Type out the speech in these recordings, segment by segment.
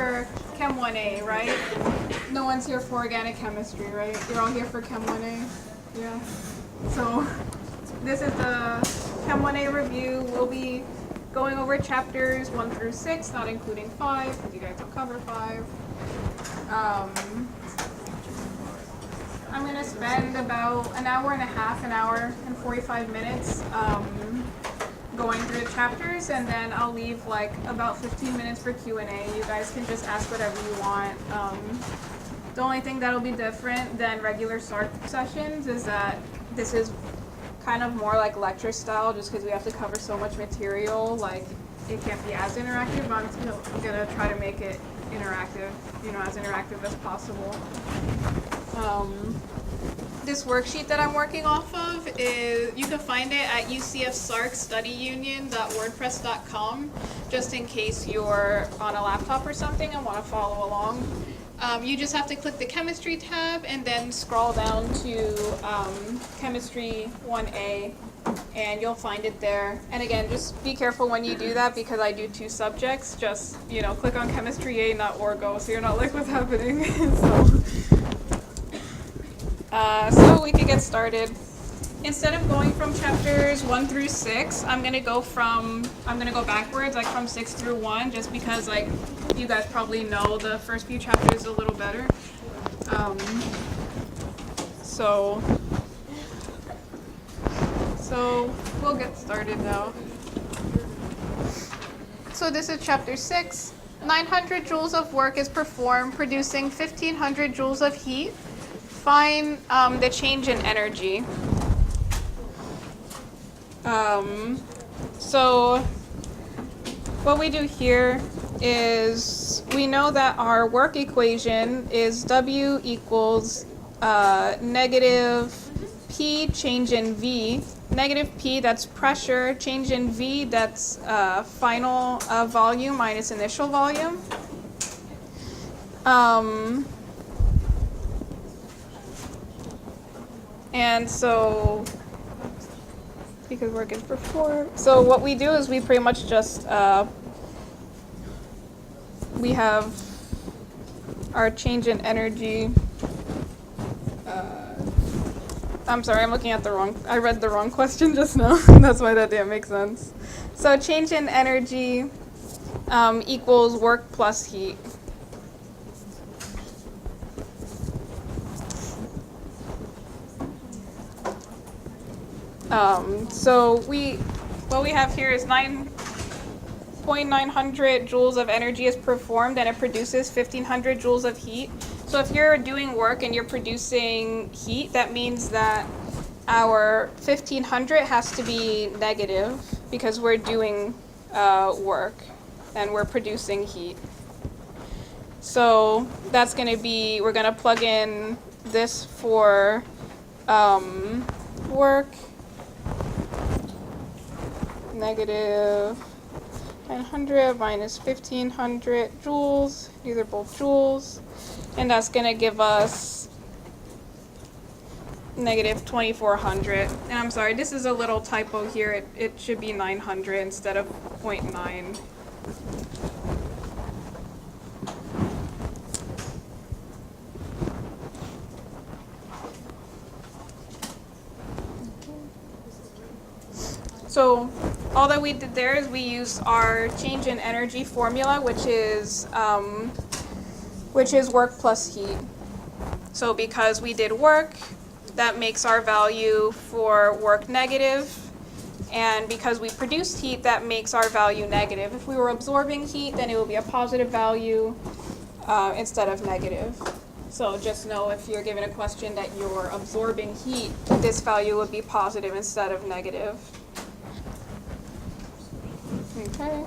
for Chem 1A, right? No one's here for organic chemistry, right? You're all here for Chem 1A? Yeah. So this is the Chem 1A review. We'll be going over chapters 1 through 6, not including 5, because you guys don't cover 5. I'm going to spend about an hour and a half, an hour and 45 minutes going through the chapters, and then I'll leave like about 15 minutes for Q&A. You guys can just ask whatever you want. The only thing that'll be different than regular SARC sessions is that this is kind of more like lecture style, just because we have to cover so much material. Like, it can't be as interactive, but I'm going to try to make it interactive, as interactive as possible. This worksheet that I'm working off of is, you can find it at ucfsarcstudyunion.wordpress.com, just in case you're on a laptop or something and want to follow along. You just have to click the chemistry tab and then scroll down to chemistry 1A, and you'll find it there. And again, just be careful when you do that, because I do 2 subjects. Just, click on chemistry A, not orgo, so you're not like, what's happening? So we can get started. Instead of going from chapters 1 through 6, I'm gonna go backwards, like from 6 through 1, just because like you guys probably know the first few chapters a little better. So we'll get started now. So this is chapter 6. 900 joules of work is performed, producing 1500 joules of heat. Find the change in energy. So what we do here is we know that our work equation is W equals negative P change in V. Negative P, that's pressure. Change in V, that's final volume minus initial volume. And so, because work is performed, so what we do is we pretty much just, we have our change in energy. I'm sorry, I'm looking at I read the wrong question just now. That's why that didn't make sense. So change in energy equals work plus heat. So what we have here is 9,900 joules of energy is performed, and it produces 1,500 joules of heat. So if you're doing work and you're producing heat, that means that our 1,500 has to be negative, because we're doing work and we're producing heat. So that's going to be, we're going to plug in this for work. Negative 900 minus 1,500 joules. These are both joules. And that's going to give us negative 2,400. And I'm sorry, this is a little typo here. It should be 900 instead of 0.9. So all that we did there is we used our change in energy formula, which is work plus heat. So because we did work, that makes our value for work negative, and because we produced heat, that makes our value negative. If we were absorbing heat, then it would be a positive value instead of negative. So just know, if you're given a question that you're absorbing heat, this value would be positive instead of negative. Okay.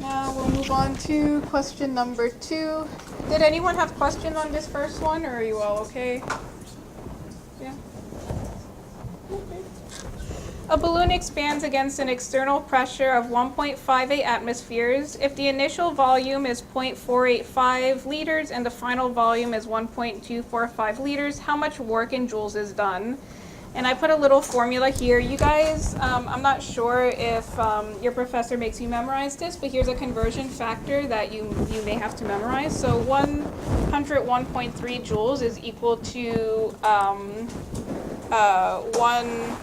Now we'll move on to question number 2. Did anyone have questions on this first one, or are you all okay? Yeah? Okay. A balloon expands against an external pressure of 1.58 atmospheres. If the initial volume is 0.485 liters and the final volume is 1.245 liters, how much work in joules is done? And I put a little formula here. You guys, I'm not sure if your professor makes you memorize this, but here's a conversion factor that you may have to memorize. So 101.3 joules is equal to 1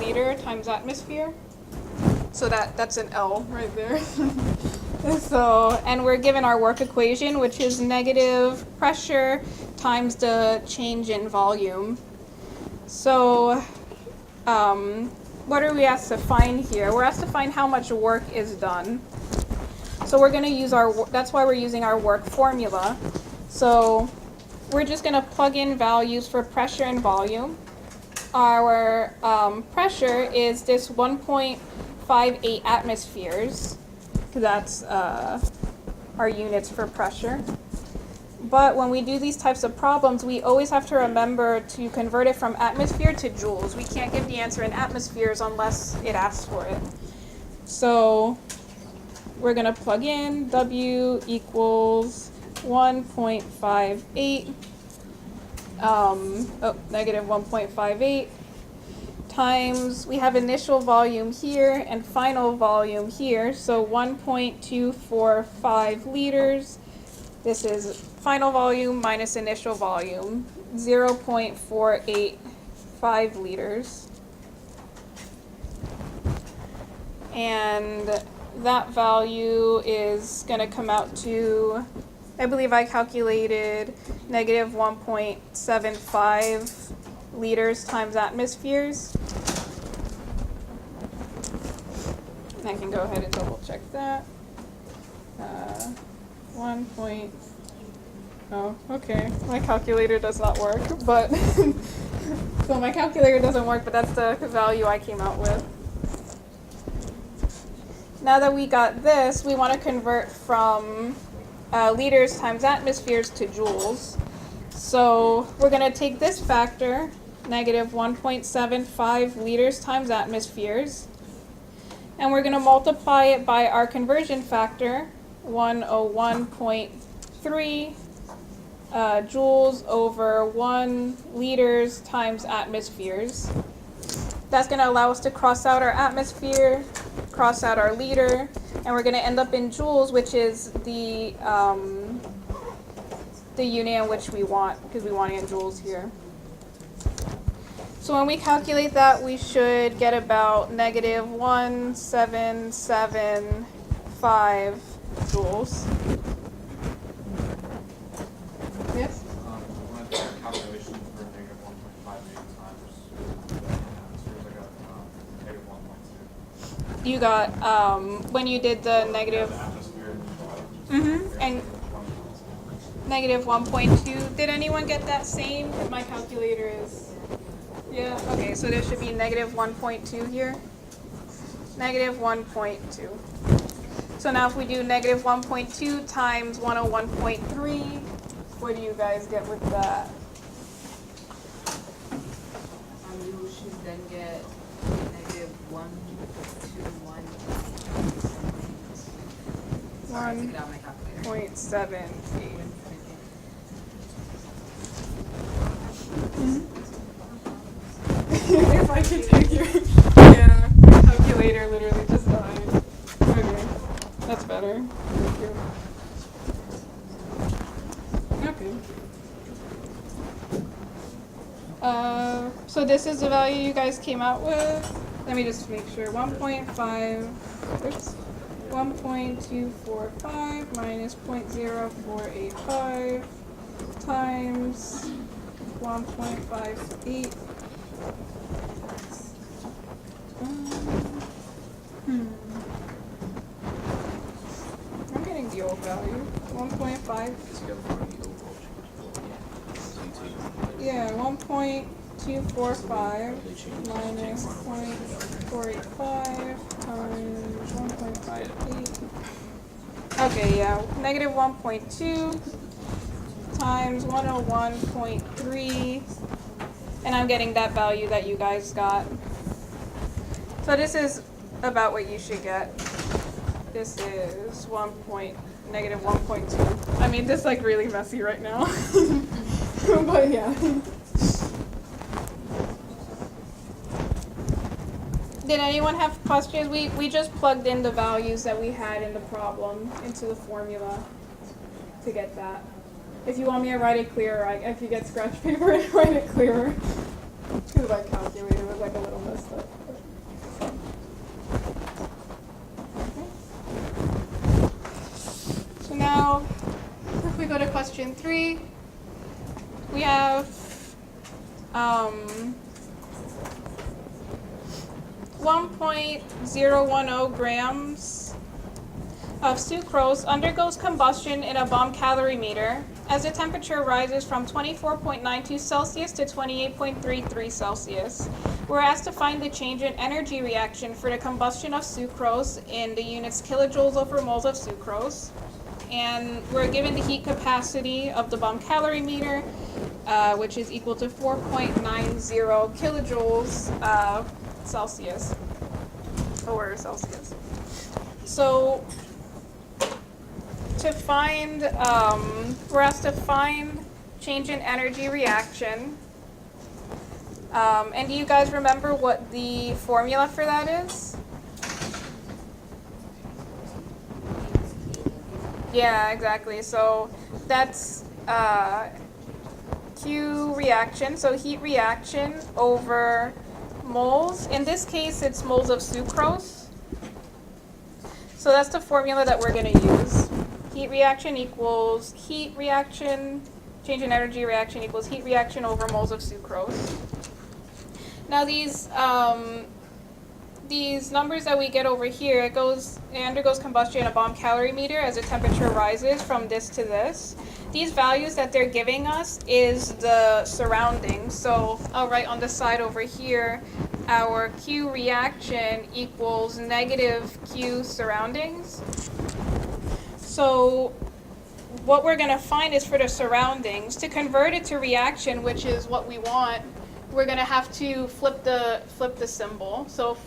liter times atmosphere. So that's an L right there. So, and we're given our work equation, which is negative pressure times the change in volume. So, what are we asked to find here? We're asked to find how much work is done. So we're going to use that's why we're using our work formula. So we're just going to plug in values for pressure and volume. Our pressure is this 1.58 atmospheres. That's our units for pressure. But when we do these types of problems, we always have to remember to convert it from atmosphere to joules. We can't give the answer in atmospheres unless it asks for it. So we're going to plug in W equals 1.58, negative 1.58 times, we have initial volume here and final volume here, so 1.245 liters. This is final volume minus initial volume, 0.485 liters. And that value is going to come out to, I believe I calculated negative 1.75 liters times atmospheres. And I can go ahead and double check that. Oh, okay. My calculator does not work, but so my calculator doesn't work, but that's the value I came out with. Now that we got this, we want to convert from liters times atmospheres to joules. So we're going to take this factor, negative 1.75 liters times atmospheres, and we're going to multiply it by our conversion factor, 101.3 joules over 1 liters times atmospheres. That's going to allow us to cross out our atmosphere, cross out our liter, and we're going to end up in joules, which is the unit in which we want, because we want it in joules here. So when we calculate that, we should get about negative 1775 joules. Yes? When I did a calculation for negative 1.58 times atmospheres, I got negative 1.2. You got, when you did the negative, The atmosphere and negative 1.2. Did anyone get that same? My calculator is, yeah, okay, so there should be negative 1.2 here. Negative 1.2. So now if we do negative 1.2 times 101.3, what do you guys get with that? You should then get negative 121. Sorry, I took it out of my calculator. 0.78. If I could take your calculator literally just died. Okay, that's better. Thank you. Okay. So this is the value you guys came out with. Let me just make sure. 1.245 minus 0.0485 times 1.58. I'm getting the old value. 1.5. Yeah, 1.245 minus 0.485 times 1.58. Okay, yeah, negative 1.2 times 101.3, and I'm getting that value that you guys got. So this is about what you should get. This is negative 1.2. I mean, this is like really messy right now. But yeah. Did anyone have questions? We just plugged in the values that we had in the problem into the formula to get that. If you want me to write it clearer, if you get scratch paper, write it clearer. Because my calculator was like a little messed up. Okay. So now, if we go to question 3, we have 1.010 grams of sucrose undergoes combustion in a bomb calorimeter as the temperature rises from 24.92 Celsius to 28.33 Celsius. We're asked to find the change in energy reaction for the combustion of sucrose in the units kilojoules over moles of sucrose. And we're given the heat capacity of the bomb calorimeter, which is equal to 4.90 kilojoules Celsius, or Celsius. So to find, we're asked to find change in energy reaction. And do you guys remember what the formula for that is? Yeah, exactly. So that's Q reaction, so heat reaction over moles. In this case, it's moles of sucrose. So that's the formula that we're going to use. Heat reaction equals heat reaction, change in energy reaction equals heat reaction over moles of sucrose. Now these numbers that we get over here, it undergoes combustion in a bomb calorimeter as the temperature rises from this to this. These values that they're giving us is the surroundings. So I'll write on the side over here, our Q reaction equals negative Q surroundings. So what we're going to find is for the surroundings, to convert it to reaction, which is what we want, we're going to have to flip the symbol. So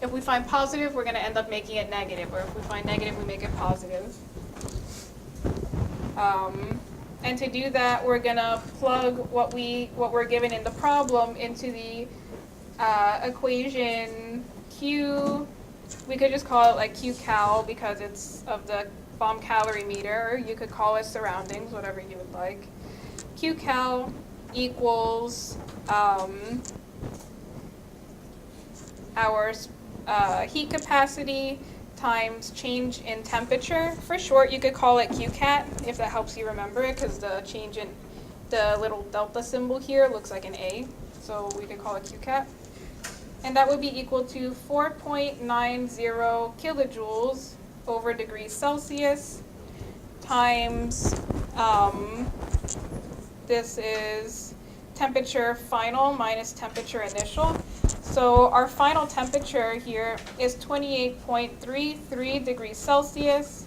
if we find positive, we're going to end up making it negative, or if we find negative, we make it positive. And to do that, we're going to plug what we're given in the problem into the equation Q. We could just call it like Q cal because it's of the bomb calorimeter, or you could call it surroundings, whatever you would like. Q cal equals our heat capacity times change in temperature. For short, you could call it QCat if that helps you remember it, because the change in the little delta symbol here looks like an A, so we could call it QCat. And that would be equal to 4.90 kilojoules over degrees Celsius times, this is temperature final minus temperature initial. So our final temperature here is 28.33 degrees Celsius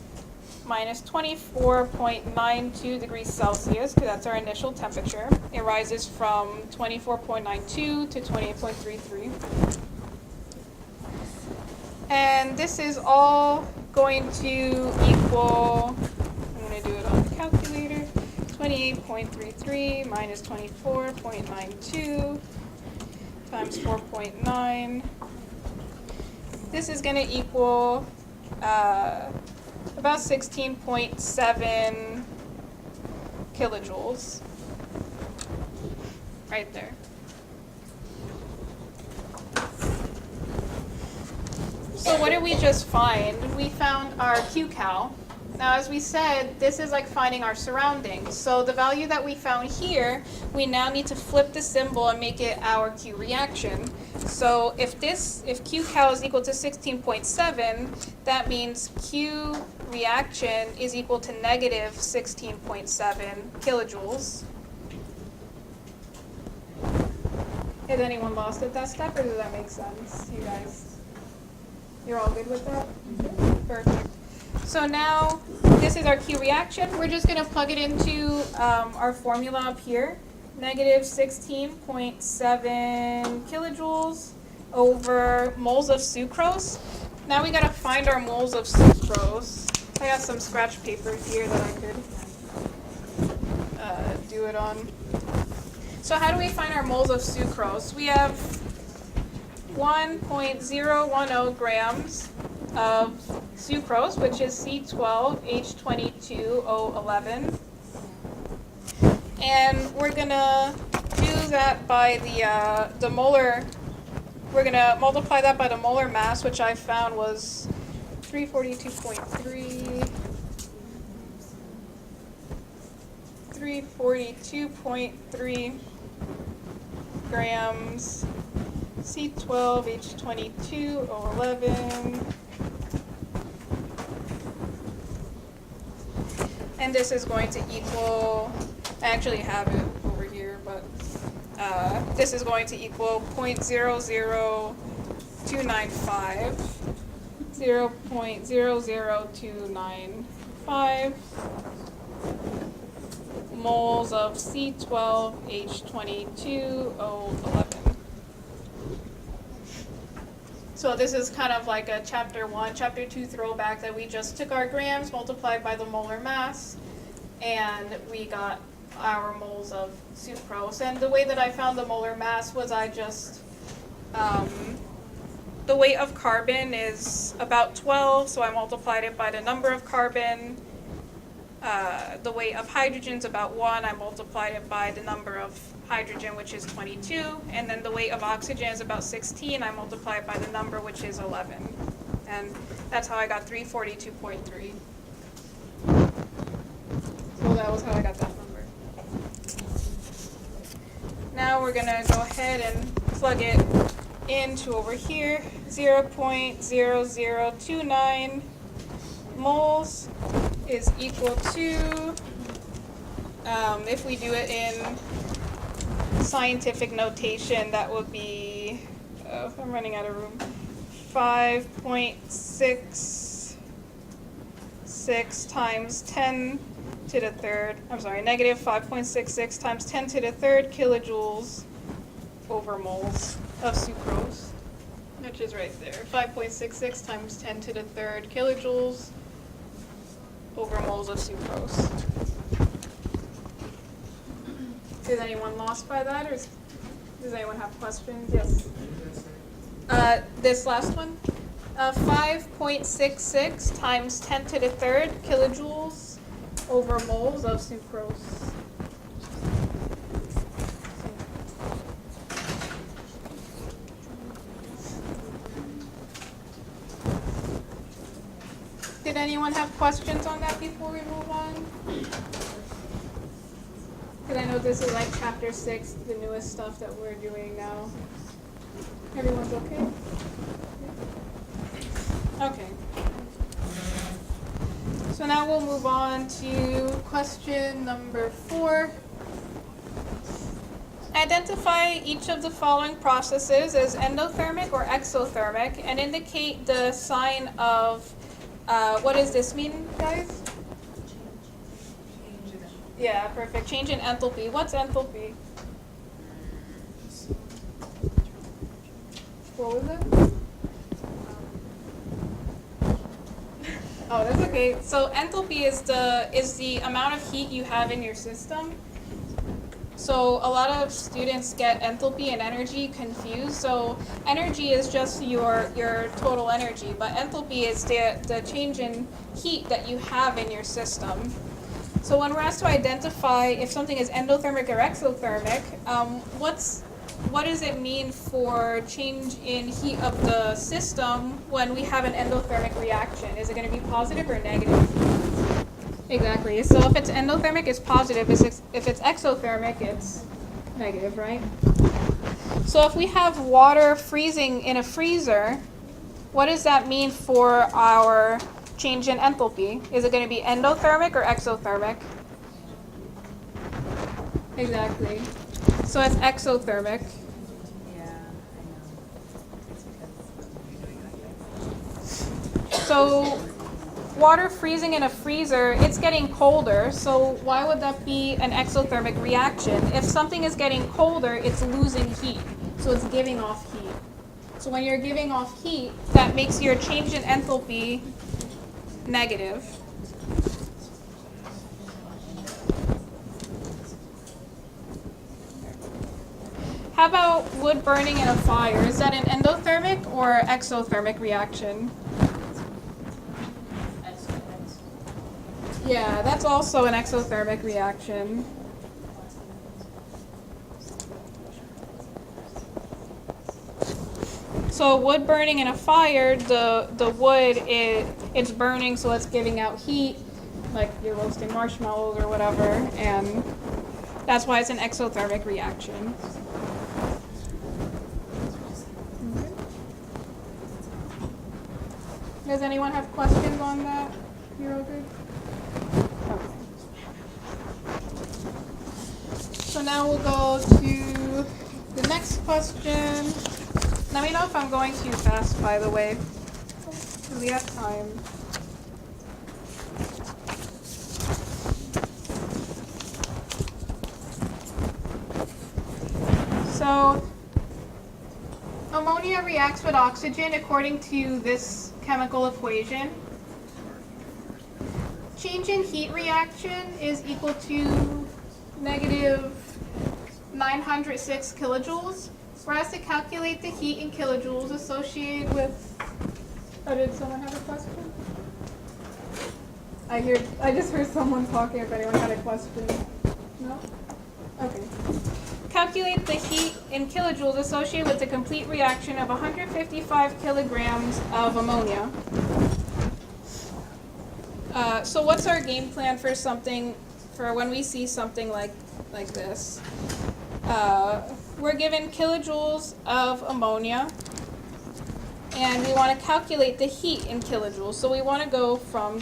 minus 24.92 degrees Celsius, because that's our initial temperature. It rises from 24.92 to 28.33. And this is all going to equal, I'm going to do it on the calculator, 28.33 minus 24.92 times 4.9. This is going to equal about 16.7 kilojoules. Right there. So what did we just find? We found our QCal. Now, as we said, this is like finding our surroundings. So the value that we found here, we now need to flip the symbol and make it our Q reaction. So if QCal is equal to 16.7, that means Q reaction is equal to negative 16.7 kilojoules. Has anyone lost at that step, or does that make sense, you guys? You're all good with that? Mm-hmm. Perfect. So now, this is our Q reaction. We're just going to plug it into our formula up here. Negative 16.7 kilojoules over moles of sucrose. Now we got to find our moles of sucrose. I got some scratch paper here that I could do it on. So how do we find our moles of sucrose? We have 1.010 grams of sucrose, which is C12H22O11. And we're gonna do that by the molar, we're gonna multiply that by the molar mass, which I found was 342.3 grams C12H22O11. And this is going to equal, I actually have it over here, but this is going to equal 0.00295, 0.00295 moles of C12H22O11. So this is kind of like a chapter 1, chapter 2 throwback that we just took our grams, multiplied by the molar mass, and we got our moles of sucrose. And the way that I found the molar mass was I just, the weight of carbon is about 12, so I multiplied it by the number of carbon. The weight of hydrogen is about 1, I multiplied it by the number of hydrogen, which is 22, and then the weight of oxygen is about 16, I multiply it by the number, which is 11. And that's how I got 342.3. So that was how I got that number. Now we're gonna go ahead and plug it into over here. 0.0029 moles is equal to, if we do it in scientific notation, that would be, I'm running out of room, 5.66 times 10 to the third, I'm sorry, negative 5.66 times 10 to the third kilojoules over moles of sucrose, which is right there. 5.66 times 10 to the third kilojoules over moles of sucrose. Is anyone lost by that, or does anyone have questions? Yes. This last one, 5.66 times 10 to the third kilojoules over moles of sucrose. Did anyone have questions on that before we move on? Because I know this is like chapter 6, the newest stuff that we're doing now. Everyone's okay? Okay. So now we'll move on to question number 4. Identify each of the following processes as endothermic or exothermic and indicate the sign of, what does this mean, guys? Yeah, perfect. Change in enthalpy. What's enthalpy? What was it? Oh, that's okay. So enthalpy is the amount of heat you have in your system. So a lot of students get enthalpy and energy confused. So energy is just your total energy, but enthalpy is the change in heat that you have in your system. So when we're asked to identify if something is endothermic or exothermic, what does it mean for change in heat of the system when we have an endothermic reaction? Is it going to be positive or negative? Exactly. So if it's endothermic, it's positive. If it's exothermic, it's negative, right? So if we have water freezing in a freezer, what does that mean for our change in enthalpy? Is it going to be endothermic or exothermic? Exactly. So it's exothermic. Yeah, I know. It's because So water freezing in a freezer, it's getting colder. So why would that be an exothermic reaction? If something is getting colder, it's losing heat. So it's giving off heat. So when you're giving off heat, that makes your change in enthalpy negative. How about wood burning in a fire? Is that an endothermic or exothermic reaction? Yeah, that's also an exothermic reaction. So wood burning in a fire, the wood, it's burning, so it's giving out heat, like you're roasting marshmallows or whatever, and that's why it's an exothermic reaction. Does anyone have questions on that? You're all good? Okay. So now we'll go to the next question. Let me know if I'm going too fast, by the way. We have time. So, ammonia reacts with oxygen according to this chemical equation. Change in heat reaction is equal to negative 906 kilojoules. Whereas to calculate the heat in kilojoules associated with, oh, did someone have a question? I just heard someone talking if anyone had a question. No? Okay. Calculate the heat in kilojoules associated with the complete reaction of 155 kilograms of ammonia. So what's our game plan for something, for when we see something like this? We're given kilojoules of ammonia, and we want to calculate the heat in kilojoules. So we want to go from from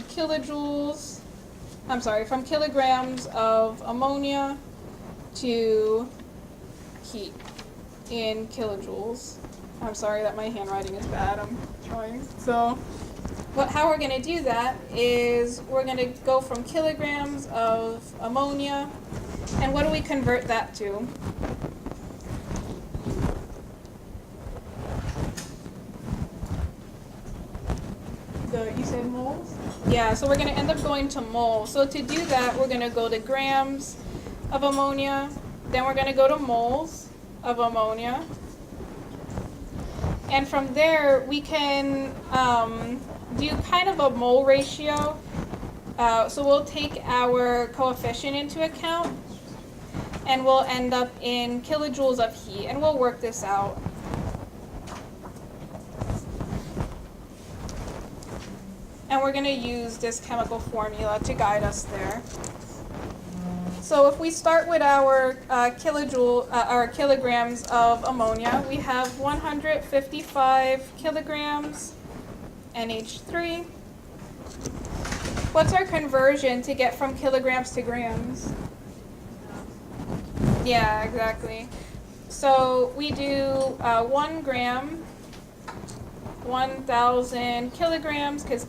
kilograms of ammonia to heat in kilojoules. I'm sorry that my handwriting is bad, I'm trying. So how we're going to do that is we're going to go from kilograms of ammonia, and what do we convert that to? You said moles? Yeah, so we're going to end up going to moles. So to do that, we're going to go to grams of ammonia, then we're going to go to moles of ammonia, and from there we can do kind of a mole ratio. So we'll take our coefficient into account, and we'll end up in kilojoules of heat, and we'll work this out. And we're going to use this chemical formula to guide us there. So if we start with our kilograms of ammonia, we have 155 kilograms NH3. What's our conversion to get from kilograms to grams? Yeah, exactly. So we do 1 gram, 1,000 kilograms, because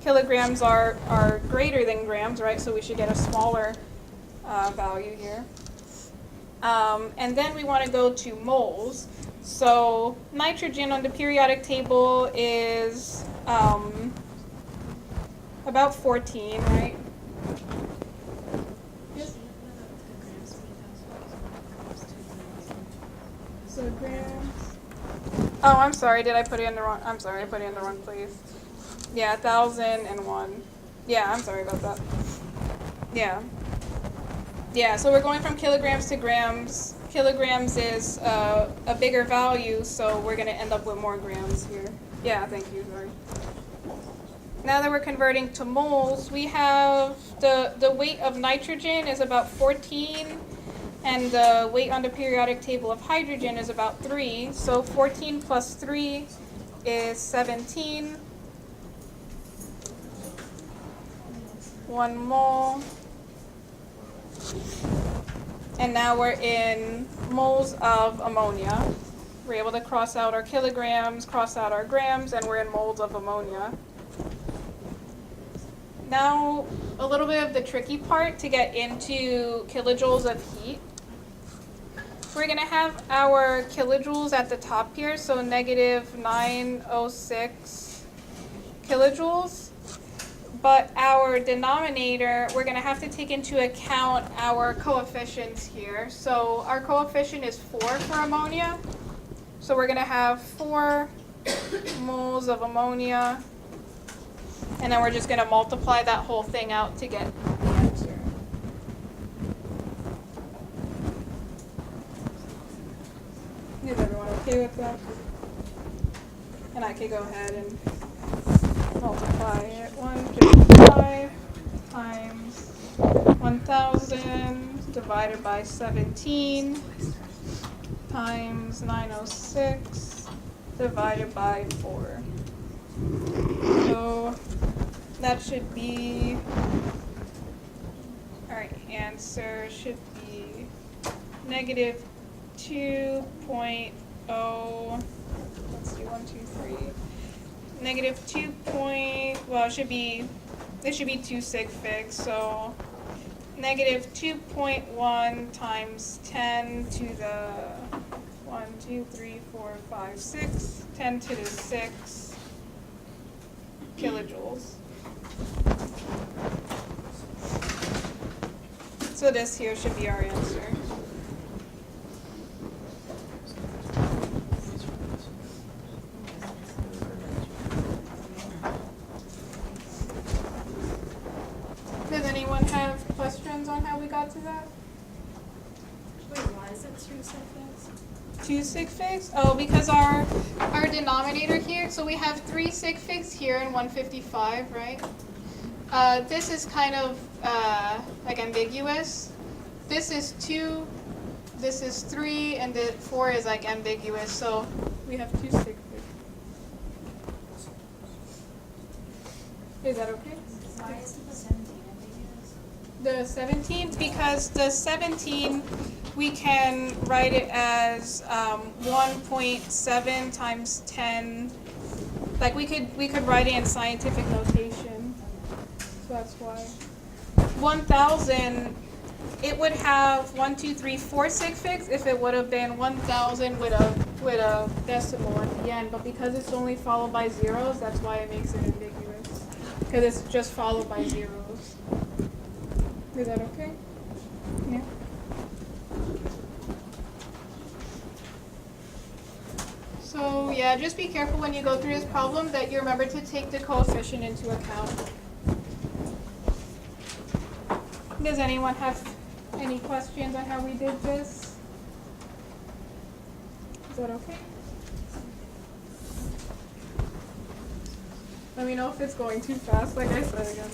kilograms are greater than grams, right? So we should get a smaller value here. And then we want to go to moles. So nitrogen on the periodic table is about 14, right? So grams. Oh, I'm sorry. Did I put it in the wrong? I'm sorry. I put it in the wrong place. Yeah, 1,001. Yeah, I'm sorry about that. Yeah. Yeah. So we're going from kilograms to grams. Kilograms is a bigger value, so we're going to end up with more grams here. Yeah. Thank you. Sorry. Now that we're converting to moles, we have the weight of nitrogen is about 14. And the weight on the periodic table of hydrogen is about 3. So 14 plus 3 is 17. 1 mole. And now we're in moles of ammonia. We're able to cross out our kilograms, cross out our grams, and we're in moles of ammonia. Now, a little bit of the tricky part to get into kilojoules of heat. We're going to have our kilojoules at the top here, so negative 906 kilojoules. But our denominator, we're going to have to take into account our coefficients here. So our coefficient is 4 for ammonia. So we're going to have 4 moles of ammonia. And then we're just going to multiply that whole thing out to get the answer. Is everyone okay with that? And I can go ahead and multiply it. 155 times 1,000 divided by 17 times 906 divided by 4. So that should be, alright, answer should be negative 2.0, let's do 1, 2, 3. Negative 2 well, it should be 2 sig figs, so negative 2.1 times 10 to the 1, 2, 3, 4, 5, 6, 10 to the 6 kilojoules. So this here should be our answer. Does anyone have questions on how we got to that? Wait, why is it 2 sig figs? 2 sig figs? Oh, because our denominator here, so we have 3 sig figs here and 155, right? This is kind of like ambiguous. This is 2, this is 3, and the 4 is like ambiguous, so we have 2 sig figs. Is that okay? Why isn't the 17 ambiguous? The 17, because the 17, we can write it as 1.7 times 10. Like we could write it in scientific notation. So that's why. 1,000, it would have 1, 2, 3, 4 sig figs if it would have been 1,000 with a decimal at the end. But because it's only followed by zeros, that's why it makes it ambiguous. Because it's just followed by zeros. Is that okay? Yeah. So yeah, just be careful when you go through this problem that you remember to take the coefficient into account. Does anyone have any questions on how we did this? Is that okay? Let me know if it's going too fast, like I said again.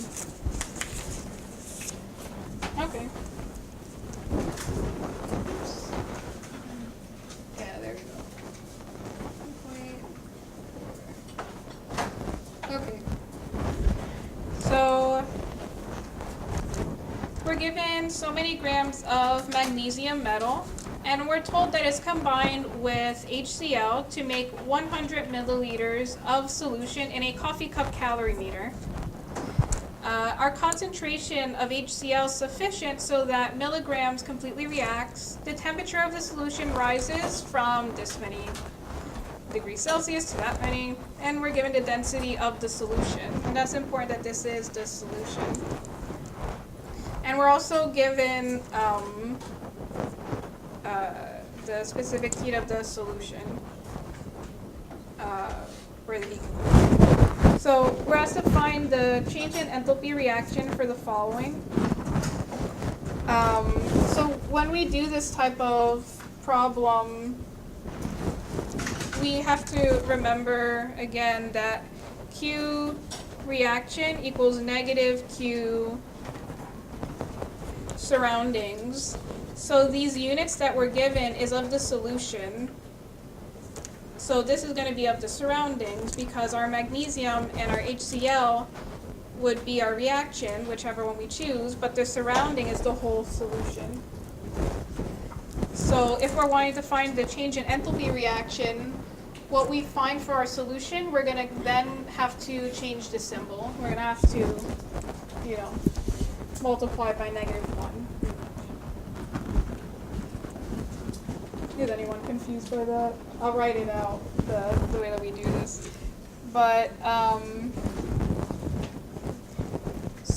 Okay. Yeah, there we go. Okay. So we're given so many grams of magnesium metal, and we're told that it's combined with HCl to make 100 milliliters of solution in a coffee cup calorimeter. Our concentration of HCl is sufficient so that milligrams completely reacts. The temperature of the solution rises from this many degrees Celsius to that many, and we're given the density of the solution. And that's important that this is the solution. And we're also given the specific heat of the solution for the heat. So we're asked to find the change in enthalpy reaction for the following. So when we do this type of problem, we have to remember again that Q reaction equals negative Q surroundings. So these units that we're given is of the solution. So this is going to be of the surroundings because our magnesium and our HCl would be our reaction, whichever one we choose, but the surrounding is the whole solution. So if we're wanting to find the change in enthalpy reaction, what we find for our solution, we're going to then have to change the symbol. We're going to have to, multiply by -1. Is anyone confused by that? I'll write it out the way that we do this. But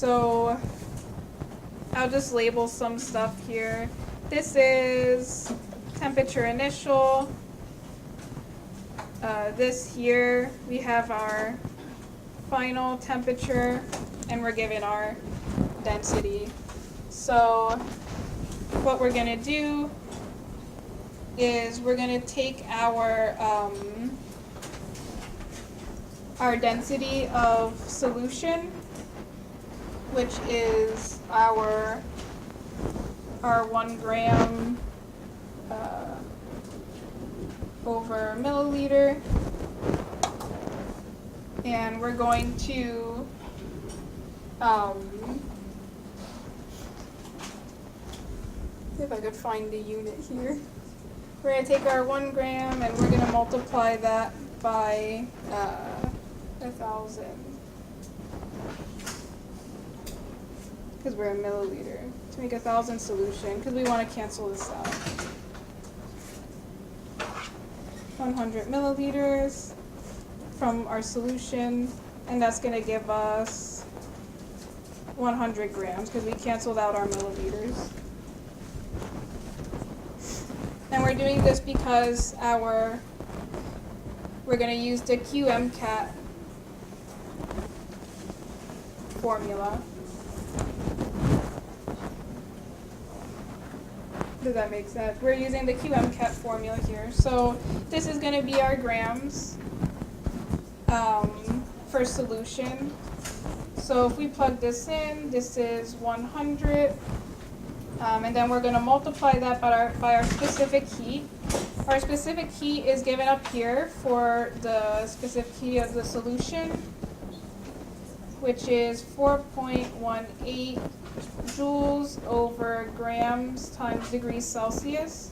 So I'll just label some stuff here. This is temperature initial. This here, we have our final temperature, and we're given our density. So what we're going to do is we're going to take our density of solution, which is our 1 gram over milliliter, and we're going to see if I could find the unit here. We're going to take our 1 gram and we're going to multiply that by 1,000, because we're a milliliter, to make 1,000 solution, because we want to cancel this out. 100 milliliters from our solution, and that's going to give us 100 grams, because we canceled out our milliliters. And we're doing this because we're going to use the QMCAT formula. Does that make sense? We're using the QMCAT formula here. So this is going to be our grams for solution. So if we plug this in, this is 100. And then we're going to multiply that by our specific heat. Our specific heat is given up here for the specific heat of the solution, which is 4.18 joules over grams times degrees Celsius.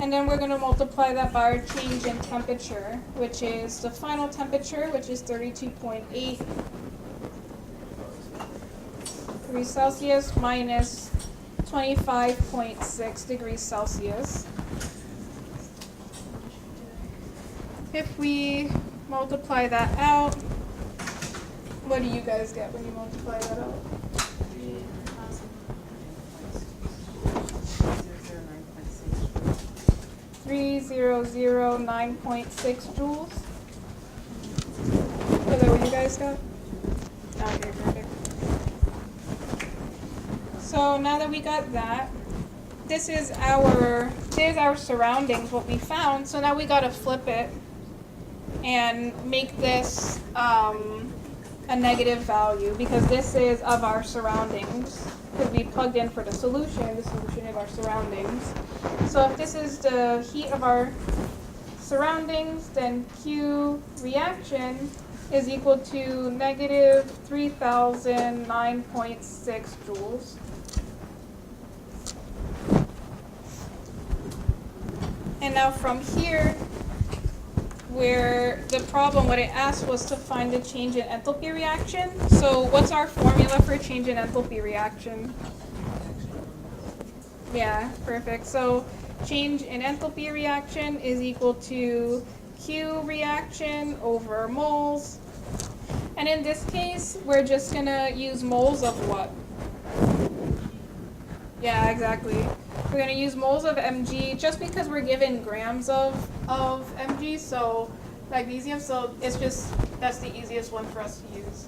And then we're going to multiply that by our change in temperature, which is the final temperature, which is 32.8 degrees Celsius minus 25.6 degrees Celsius. If we multiply that out, what do you guys get when you multiply that out? 3,009.6 joules. Is that what you guys got? Okay, perfect. So now that we got that, this is our surroundings, what we found. So now we gotta flip it and make this a negative value, because this is of our surroundings. Because we plugged in for the solution is our surroundings. So if this is the heat of our surroundings, then Q reaction is equal to negative 3,009.6 joules. And now from here, where the problem, what it asked was to find the change in enthalpy reaction. So what's our formula for change in enthalpy reaction? Yeah, perfect. So change in enthalpy reaction is equal to Q reaction over moles. And in this case, we're just gonna use moles of what? Yeah, exactly. We're gonna use moles of Mg just because we're given grams of Mg, so magnesium, so that's the easiest one for us to use.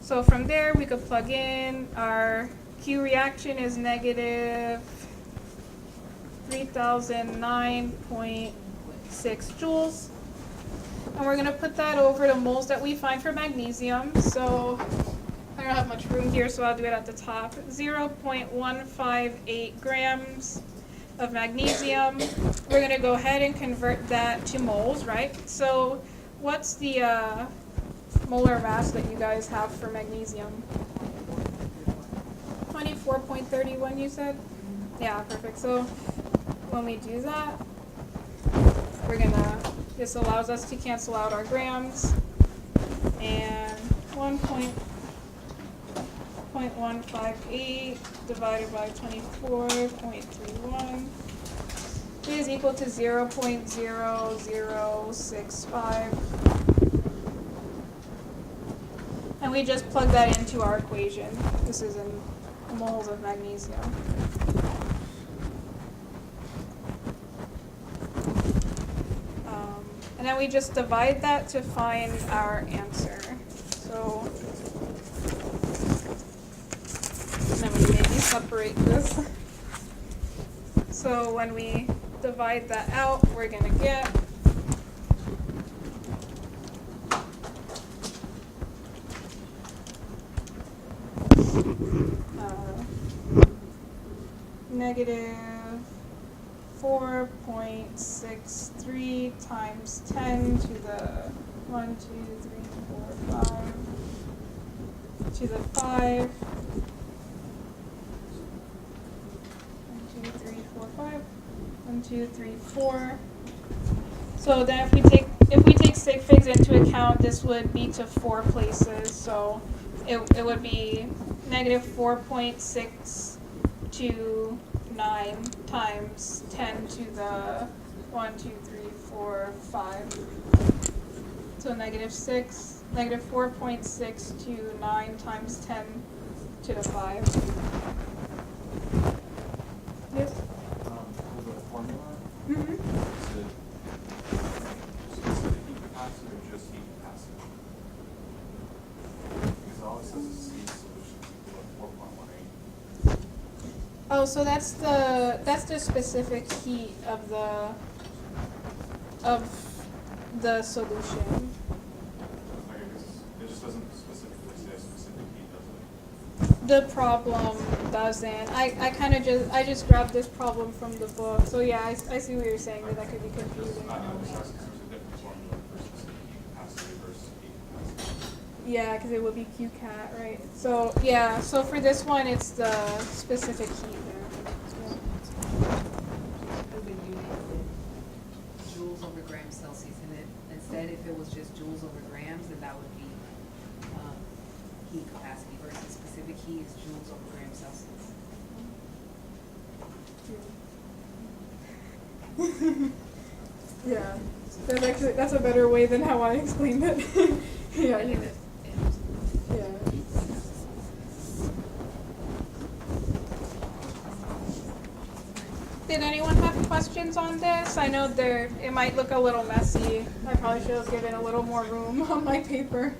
So from there we could plug in our Q reaction is negative 3,009.6 joules. And we're gonna put that over the moles that we find for magnesium. So I don't have much room here, so I'll do it at the top. 0.158 grams of magnesium. We're going to go ahead and convert that to moles, right? So what's the molar mass that you guys have for magnesium? 24.31 you said? Yeah, perfect. So when we do that, this allows us to cancel out our grams, and 1.158 divided by 24.31 is equal to 0.0065. And And we just plug that into our equation. This is in moles of magnesium. And then we just divide that to find our answer. So, and then we maybe separate this. So when we divide that out, we're going to get negative 4.63 times 10 to the 1, 2, 3, 4, 5 to the 5. 1, 2, 3, 4, 5. 1, 2, 3, 4. So then if we take sig figs into account, this would be to 4 places. So it would be negative 4.629 times 10 to the 1, 2, 3, 4, 5. So negative 4.629 times 10 to the 5. Yes? For the formula, Mm-hmm. is it specific heat capacity or just heat capacity? Because all it says is C solution is equal to 4.18. Oh, so that's the specific heat of the solution. Okay, because it just doesn't specifically say specific heat, does it? The problem doesn't. I just grabbed this problem from the book. So yeah, I see what you're saying, that could be confusing. I was asking if there's a different formula for specific heat capacity versus heat capacity. Yeah, because it would be QCat, right? So yeah, so for this one, it's the specific heat there. When you make joules over grams Celsius, and instead if it was just joules over grams, then that would be heat capacity versus specific heat is joules over grams Celsius. Yeah, that's a better way than how I explained it. Yeah. And then Yeah. Did anyone have questions on this? I know it might look a little messy. I probably should have given a little more room on my paper.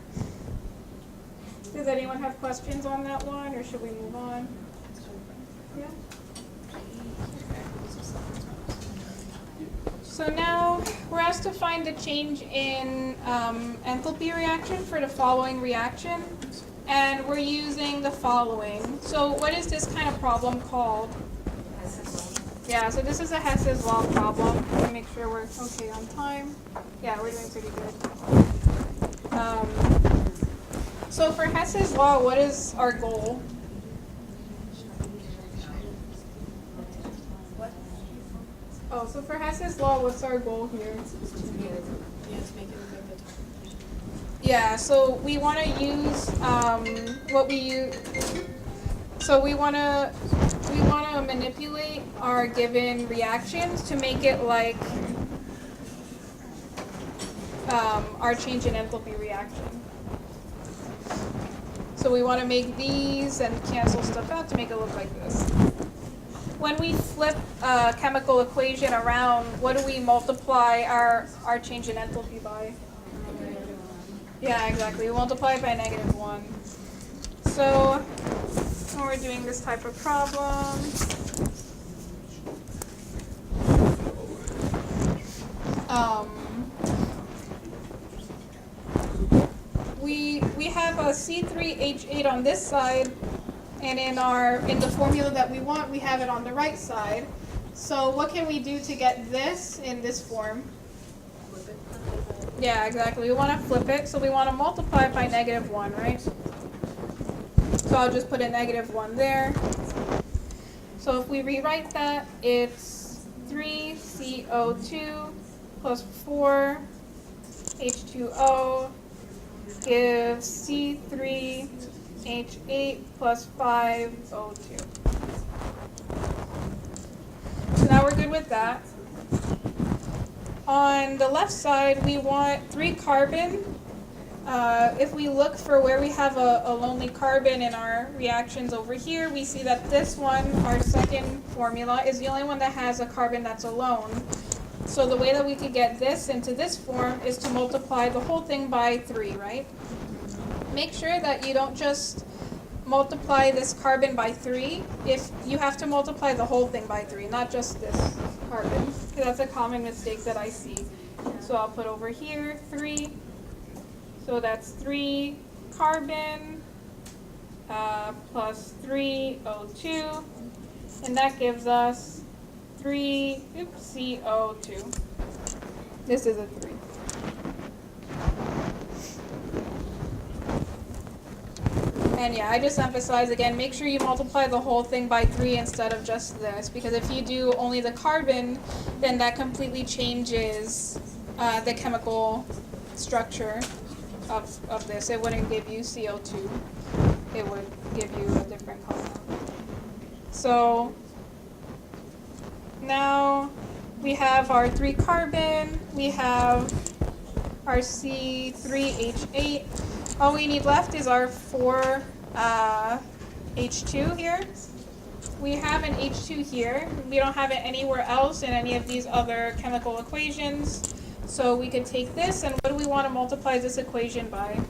Does anyone have questions on that one, or should we move on? Yeah. So now we're asked to find the change in enthalpy reaction for the following reaction, and we're using the following. So what is this kind of problem called? Yeah, so this is a Hess's law problem. Let me make sure we're okay on time. Yeah, we're doing pretty good. So for Hess's law, what is our goal? Oh, so for Hess's law, what's our goal here? Yeah, so we want to use what we use. So we want to manipulate our given reactions to make it like our change in enthalpy reaction. So we want to make these and cancel stuff out to make it look like this. When we flip a chemical equation around, what do we multiply our change in enthalpy by? Yeah, exactly. We multiply it by -1. So when we're doing this type of problem, we have a C3H8 on this side, and in the formula that we want, we have it on the right side. So what can we do to get this in this form? flip it. Yeah, exactly. We want to flip it, so we want to multiply it by -1, right? So I'll just put a -1 there. So if we rewrite that, it's 3CO2 plus 4H2O gives C3H8 plus 5O2. So now we're good with that. On the left side, we want 3 carbon if we look for where we have a lonely carbon in our reactions over here, we see that this one, our second formula, is the only one that has a carbon that's alone. So the way that we could get this into this form is to multiply the whole thing by 3, right? Make sure that you don't just multiply this carbon by 3. If you have to multiply the whole thing by 3, not just this carbon. 'Cause that's a common mistake that I see. So I'll put over here 3. So that's 3 carbon plus 3 O2, and that gives us 3 CO2. This is a 3. And yeah, I just emphasize again, make sure you multiply the whole thing by 3 instead of just this, because if you do only the carbon, then that completely changes the chemical structure of this. It wouldn't give you CO2. It would give you a different compound. So now we have our 3 carbon, we have our C3H8. All we need left is our 4 H2 here. We have an H2 here. We don't have it anywhere else in any of these other chemical equations. So we could take this, and what do we want to multiply this equation by?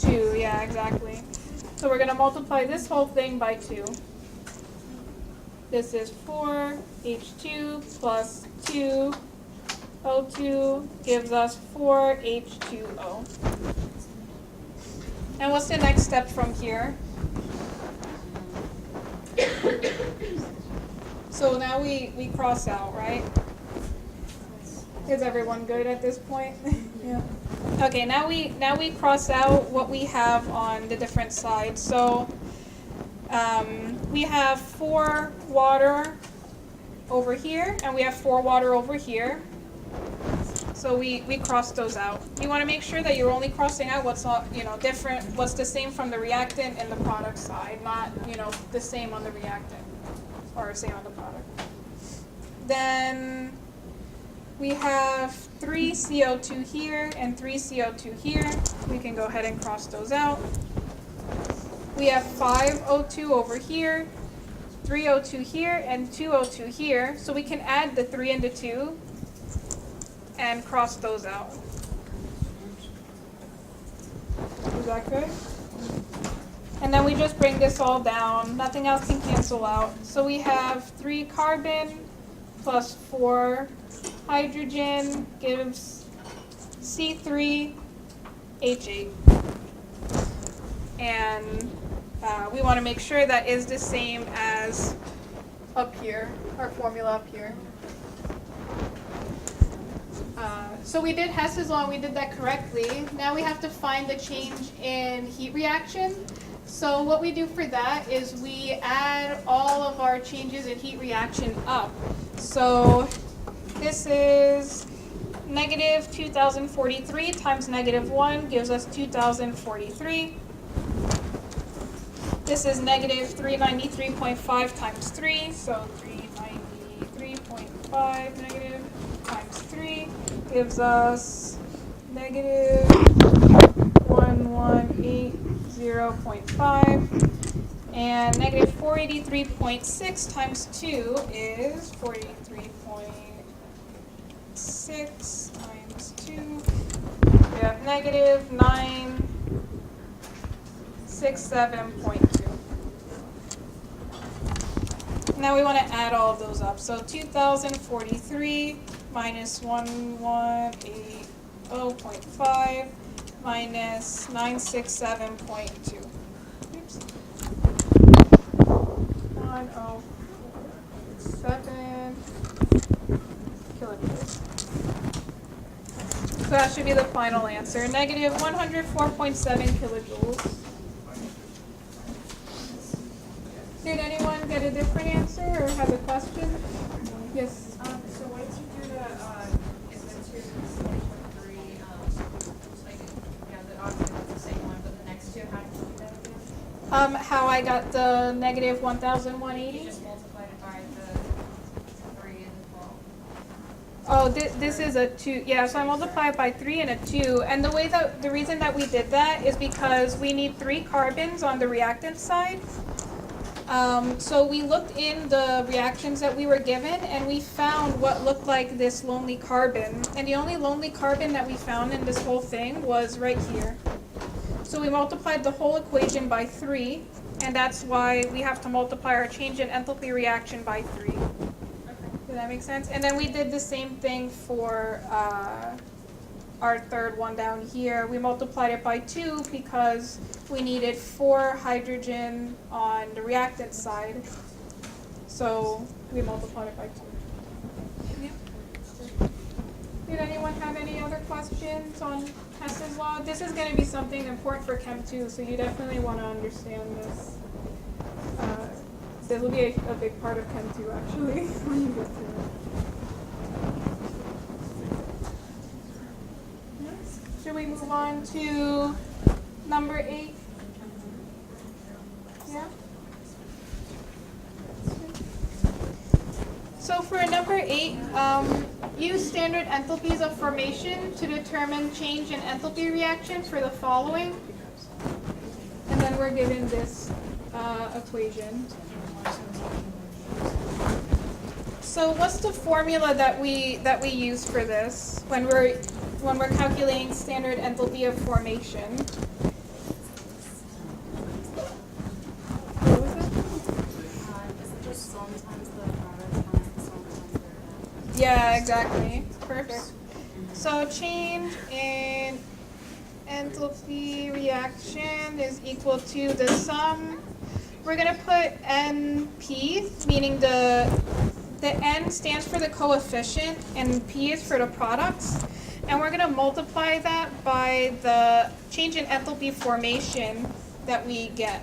2, yeah, exactly. So we're going to multiply this whole thing by 2. This is 4 H2 plus 2 O2 gives us 4 H2O. And what's the next step from here? So now we cross out, right? Is everyone good at this point? Yeah. Okay, now we cross out what we have on the different sides. So we have 4 water over here, and we have 4 water over here. So we cross those out. You want to make sure that you're only crossing out what's not, different, what's the same from the reactant and the product side, not, the same on the reactant or same on the product. Then we have 3 CO2 here and 3 CO2 here. We can go ahead and cross those out. We have 5 O2 over here, 3 O2 here, and 2 O2 here. So we can add the 3 and the 2 and cross those out. Is that good? And then we just bring this all down. Nothing else can cancel out. So we have 3 carbon plus 4 hydrogen gives C3H8. And we want to make sure that is the same as up here, our formula up here. So we did Hess's law, and we did that correctly. Now we have to find the change in heat reaction. So what we do for that is we add all of our changes in heat reaction up. So this is negative 2043 times negative 1 gives us 2043. This is negative 393.5 times 3, so 393.5 negative times 3 gives us negative 1180.5. And negative 483.6 times 2 is 483.6 times 2. We have negative 967.2. Now we want to add all of those up. So 2043 minus 1180.5 minus 967.2. Oops. 1047 kilojoules. So that should be the final answer. Negative 104.7 kilojoules. Did anyone get a different answer or have a question? Yes. So once you do the the oxygen is the same one, but the next 2, how did you do that again? How I got the negative You 1180? just multiplied it by the 3 and the 12. Oh, this is a 2. Yeah, so I multiply it by 3 and a 2. And the reason that we did that is because we need 3 carbons on the reactant side. So we looked in the reactions that we were given, and we found what looked like this lonely carbon. And the only lonely carbon that we found in this whole thing was right here. So we multiplied the whole equation by 3, and that's why we have to multiply our change in enthalpy reaction by 3. Does that make sense? And then we did the same thing for our third one down here. We multiplied it by 2 because we needed 4 hydrogen on the reactant side. So we multiplied it by 2. Yeah. Did anyone have any other questions on Hess's law? This is going to be something important for Chem 2, so you definitely want to understand this. This will be a big part of Chem 2 actually when you get to it. Should we move on to number 8? Yeah? So for number 8, use standard enthalpies of formation to determine change in enthalpy reaction for the following. And then we're given this equation. So what's the formula that we use for this when we're calculating standard enthalpy of formation? What was it? Is it just sometimes the product times sometimes the reactant? Yeah, exactly. Perfect. So change in enthalpy reaction is equal to the sum. We're going to put NP, meaning the N stands for the coefficient and P is for the products. And we're going to multiply that by the change in enthalpy formation that we get.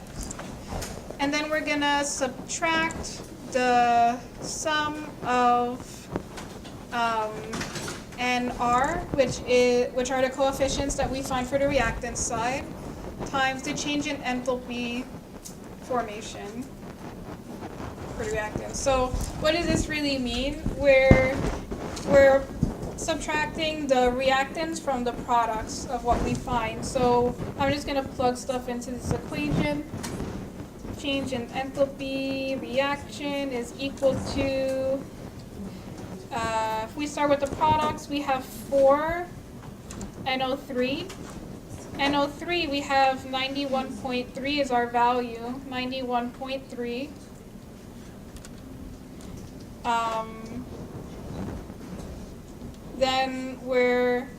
And then we're going to subtract the sum of N R, which are the coefficients that we find for the reactant side, times the change in enthalpy formation for the reactant. So what does this really mean? We're subtracting the reactants from the products of what we find. So I'm just going to plug stuff into this equation. Change in enthalpy reaction is equal to, if we start with the products, we have 4 NO3. NO3, we have 91.3 is our value, 91.3. Then we're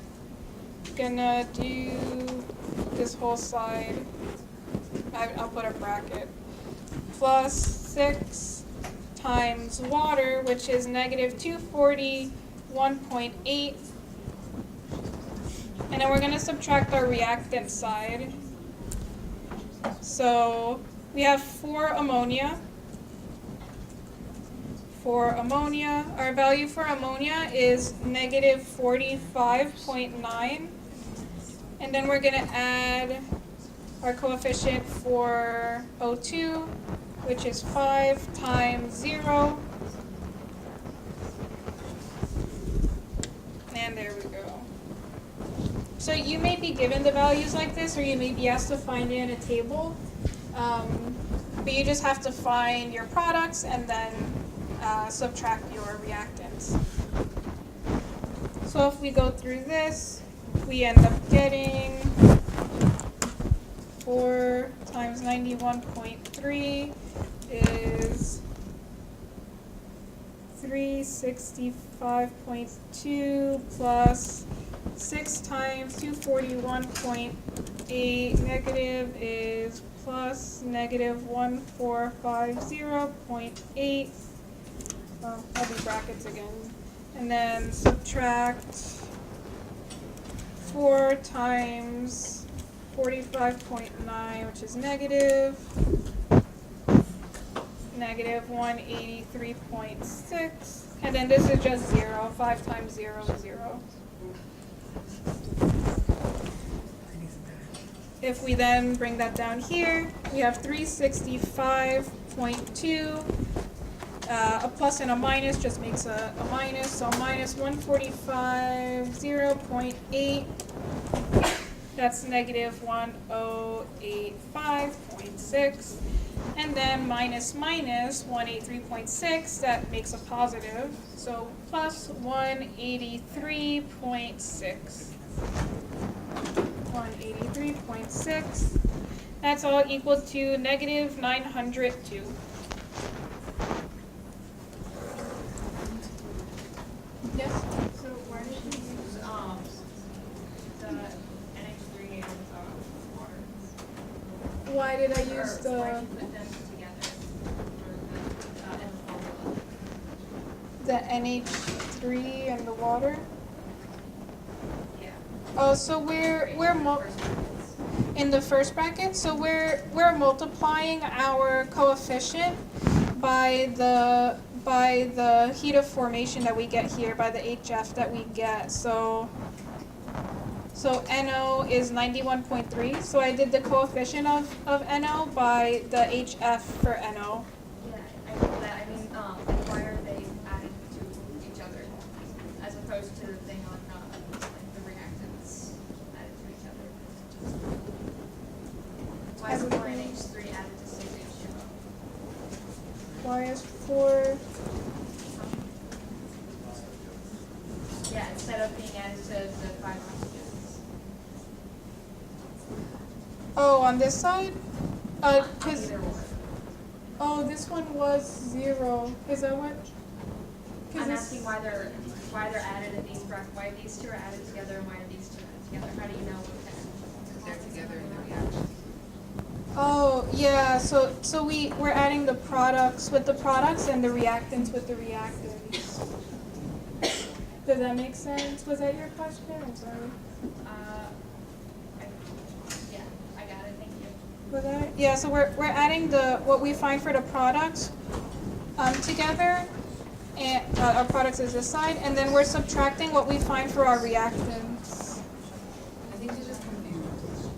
gonna do this whole side. I'll put a bracket. Plus 6 times water, which is negative 241.8. And then we're going to subtract our reactant side. So we have 4 ammonia. Our value for ammonia is negative 45.9. And then we're going to add our coefficient for O2, which is 5 times 0. And there we go. So you may be given the values like this, or you may be asked to find it in a table. But you just have to find your products and then subtract your reactants. So if we go through this, we end up getting 4 times 91.3 is 365.2 plus 6 times 241.8 negative is plus negative 1450.8. Well, I'll do brackets again. And then subtract 4 times 45.9, which is negative 183.6. And then this is just 0. 5 times 0 is 0. If we then bring that down here, we have 365.2 A plus and a minus just makes a minus, so minus 145, 0.8. That's negative 1085.6. And then minus minus 183.6, that makes a positive. So plus 183.6. 183.6. That's all equal to negative 902. Yes? So why did you use, the NH3 and, water? Why did I use Why'd you the, put them together for the, NH3 and the water? Yeah. Oh, so we're First brackets. in the first bracket, so we're multiplying our coefficient by the heat of formation that we get here, by the HF that we get. So NO is 91.3. So I did the coefficient of NO by the HF for NO. Yeah, I know that. I mean, why are they added to each other as opposed to the thing on, like the reactants added to each other? Why is 4 NH3 added to 6 H2O? Why is 4? Yeah, instead of being added to the 5 oxygens. Oh, on this side? 'Cause Either or. oh, this one was 0. Is that what? 'Cause I'm this- asking why they're added in these brackets, why these two are added together and why are these two added together? How do you know what They're together in the reaction. Oh, yeah, so we're adding the products with the products and the reactants with the reactants. Does that make sense? Was that your question? I'm sorry. Yeah, I got it, thank you. Was that it? Yeah, so we're adding what we find for the products together, and our products is this side, and then we're subtracting what we find for our reactants. I think she's just confused.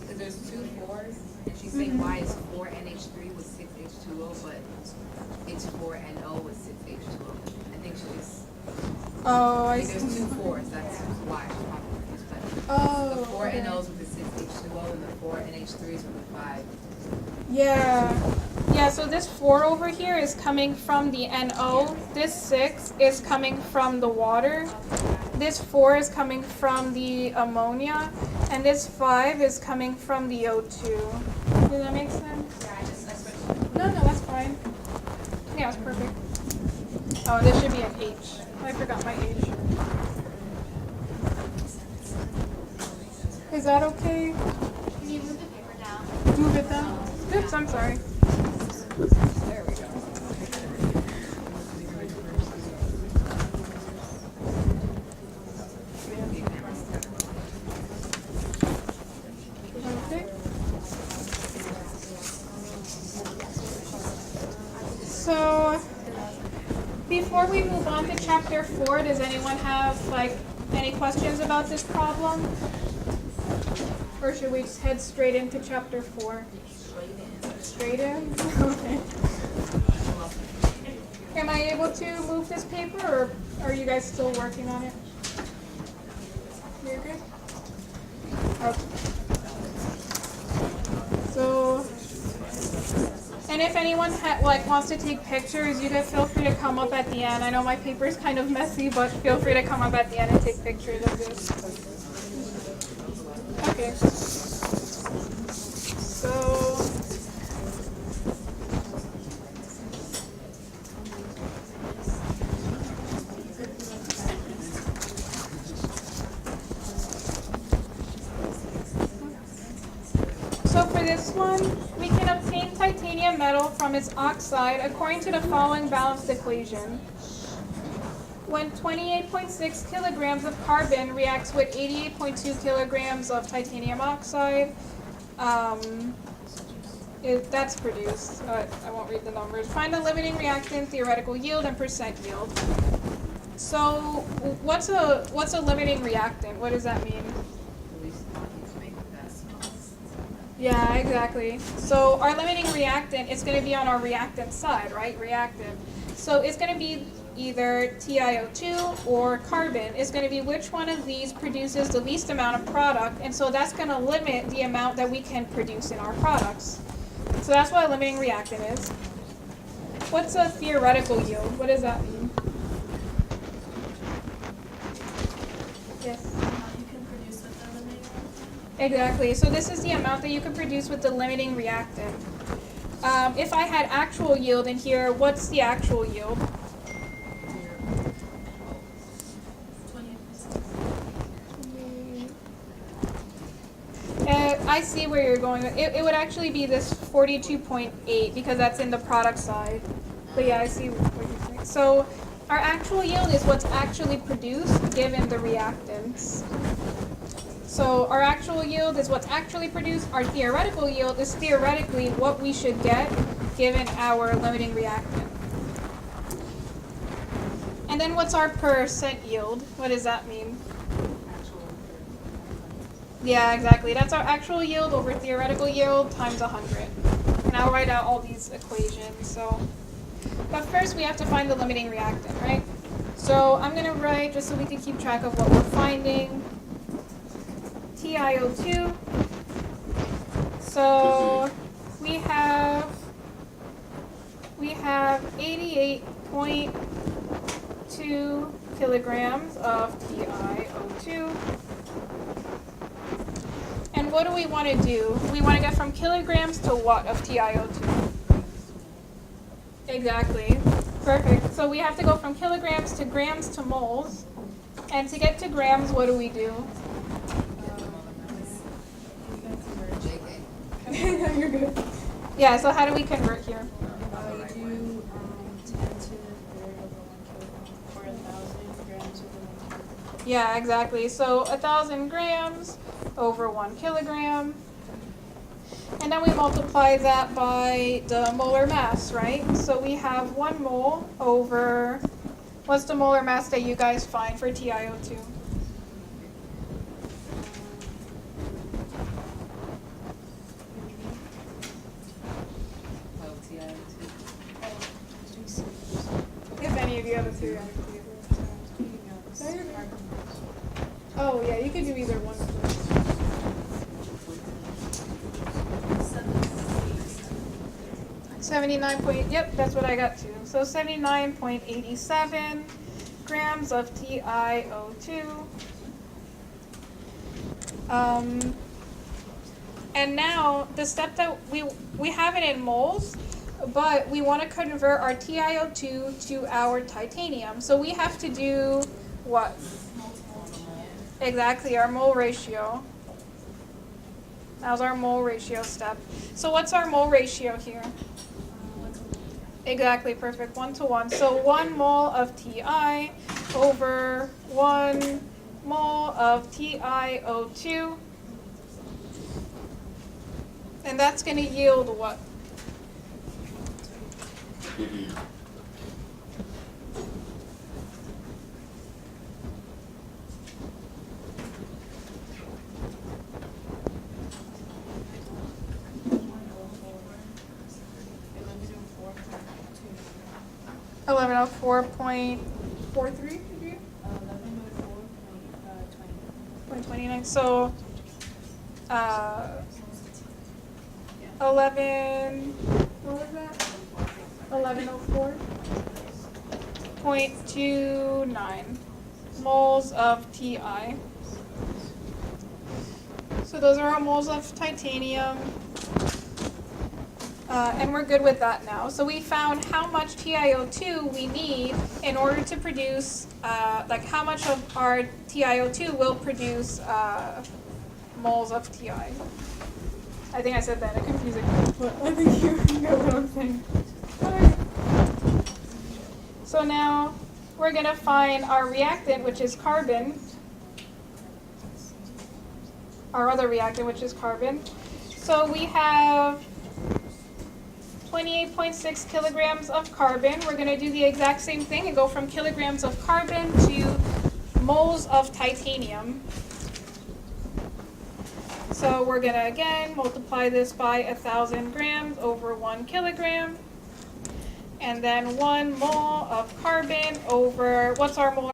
Because there's 2 4s, and she's saying why is 4 NH3 with 6 H2O, but it's 4 NO with 6 H2O. I think she just, Oh, I like, there's see. 2 4s, that's why she's probably confused. But Oh, the 4 okay. NOs with the 6 H2O and the 4 NH3s with the 5. Yeah. Yeah, so this 4 over here is coming from the NO. This 6 is coming from the water. This 4 is coming from the ammonia. And this 5 is coming from the O2. Does that make sense? Yeah, I switched. No, that's fine. Yeah, it's perfect. Oh, this should be an H. I forgot my H. Is that okay? Can you move the paper down? Move it down? Oops, I'm sorry. There we go. Okay. So, before we move on to chapter 4, does anyone have any questions about this problem? Or should we just head straight into chapter 4? Straight in? Okay. Am I able to move this paper, or are you guys still working on it? You're good? Okay. So, and if anyone wants to take pictures, you guys feel free to come up at the end. I know my paper is kind of messy, but feel free to come up at the end and take pictures of this. Okay. So, for this one, we can obtain titanium metal from its oxide according to the following balanced equation. When 28.6 kilograms of carbon reacts with 88.2 kilograms of titanium oxide, that's produced. I won't read the numbers. Find the limiting reactant, theoretical yield, and percent yield. So, what's a limiting reactant? What does that mean? Yeah, exactly. So our limiting reactant is going to be on our reactant side, right? Reactant. So it's going to be either TiO2 or carbon. It's going to be which one of these produces the least amount of product, and so that's going to limit the amount that we can produce in our products. So that's what a limiting reactant is. What's a theoretical yield? What does that mean? Yes. You can produce with the limiting reactant. Exactly. So this is the amount that you can produce with the limiting reactant. If I had actual yield in here, what's the actual yield? 28%. I see where you're going. It would actually be this 42.8 because that's in the product side. But yeah, I see what you're saying. So our actual yield is what's actually produced given the reactants. So our actual yield is what's actually produced. Our theoretical yield is theoretically what we should get given our limiting reactant. And then what's our percent yield? What does that mean? Yeah, exactly. That's our actual yield over theoretical yield times 100. And I'll write out all these equations. So, but first we have to find the limiting reactant, right? So I'm going to write, just so we can keep track of what we're finding, TiO2. So we have 88.2 kilograms of TiO2. And what do we want to do? We want to get from kilograms to what of TiO2? Exactly. Perfect. So we have to go from kilograms to grams to moles. And to get to grams, what do we do? You're good. Yeah, so how do we convert here? You do 10 to the third over 1 kilogram, or 1,000 grams over 1 kilogram. Yeah, exactly. So 1,000 grams over 1 kilogram. And then we multiply that by the molar mass, right? So we have 1 mole over, what's the molar mass that you guys find for TiO2? If any of you have a theoretical yield. Oh yeah, you could do either one. 79. Yep, that's what I got too. So 79.87 grams of TiO2. And now the step that we have it in moles, but we want to convert our TiO2 to our titanium. So we have to do what? Exactly, our mole ratio. That was our mole ratio step. So what's our mole ratio here? Exactly, perfect, 1 to 1. So 1 mole of Ti over 1 mole of TiO2. And that's going to yield what? Eleven oh 4.43. 0.29. So 11. What was that? 1104.29 moles of Ti. So those are our moles of titanium. And we're good with that now. So we found how much TiO2 we need in order to produce, like how much of our TiO2 will produce moles of Ti. I think I said that in a confusing way, but I think you know what I'm saying. Right. So now we're going to find our reactant, which is carbon. Our other reactant, which is carbon. So we have 28.6 kilograms of carbon. We're going to do the exact same thing and go from kilograms of carbon to moles of titanium. So we're going to again multiply this by 1,000 grams over 1 kilogram. And then 1 mole of carbon over, what's our molar?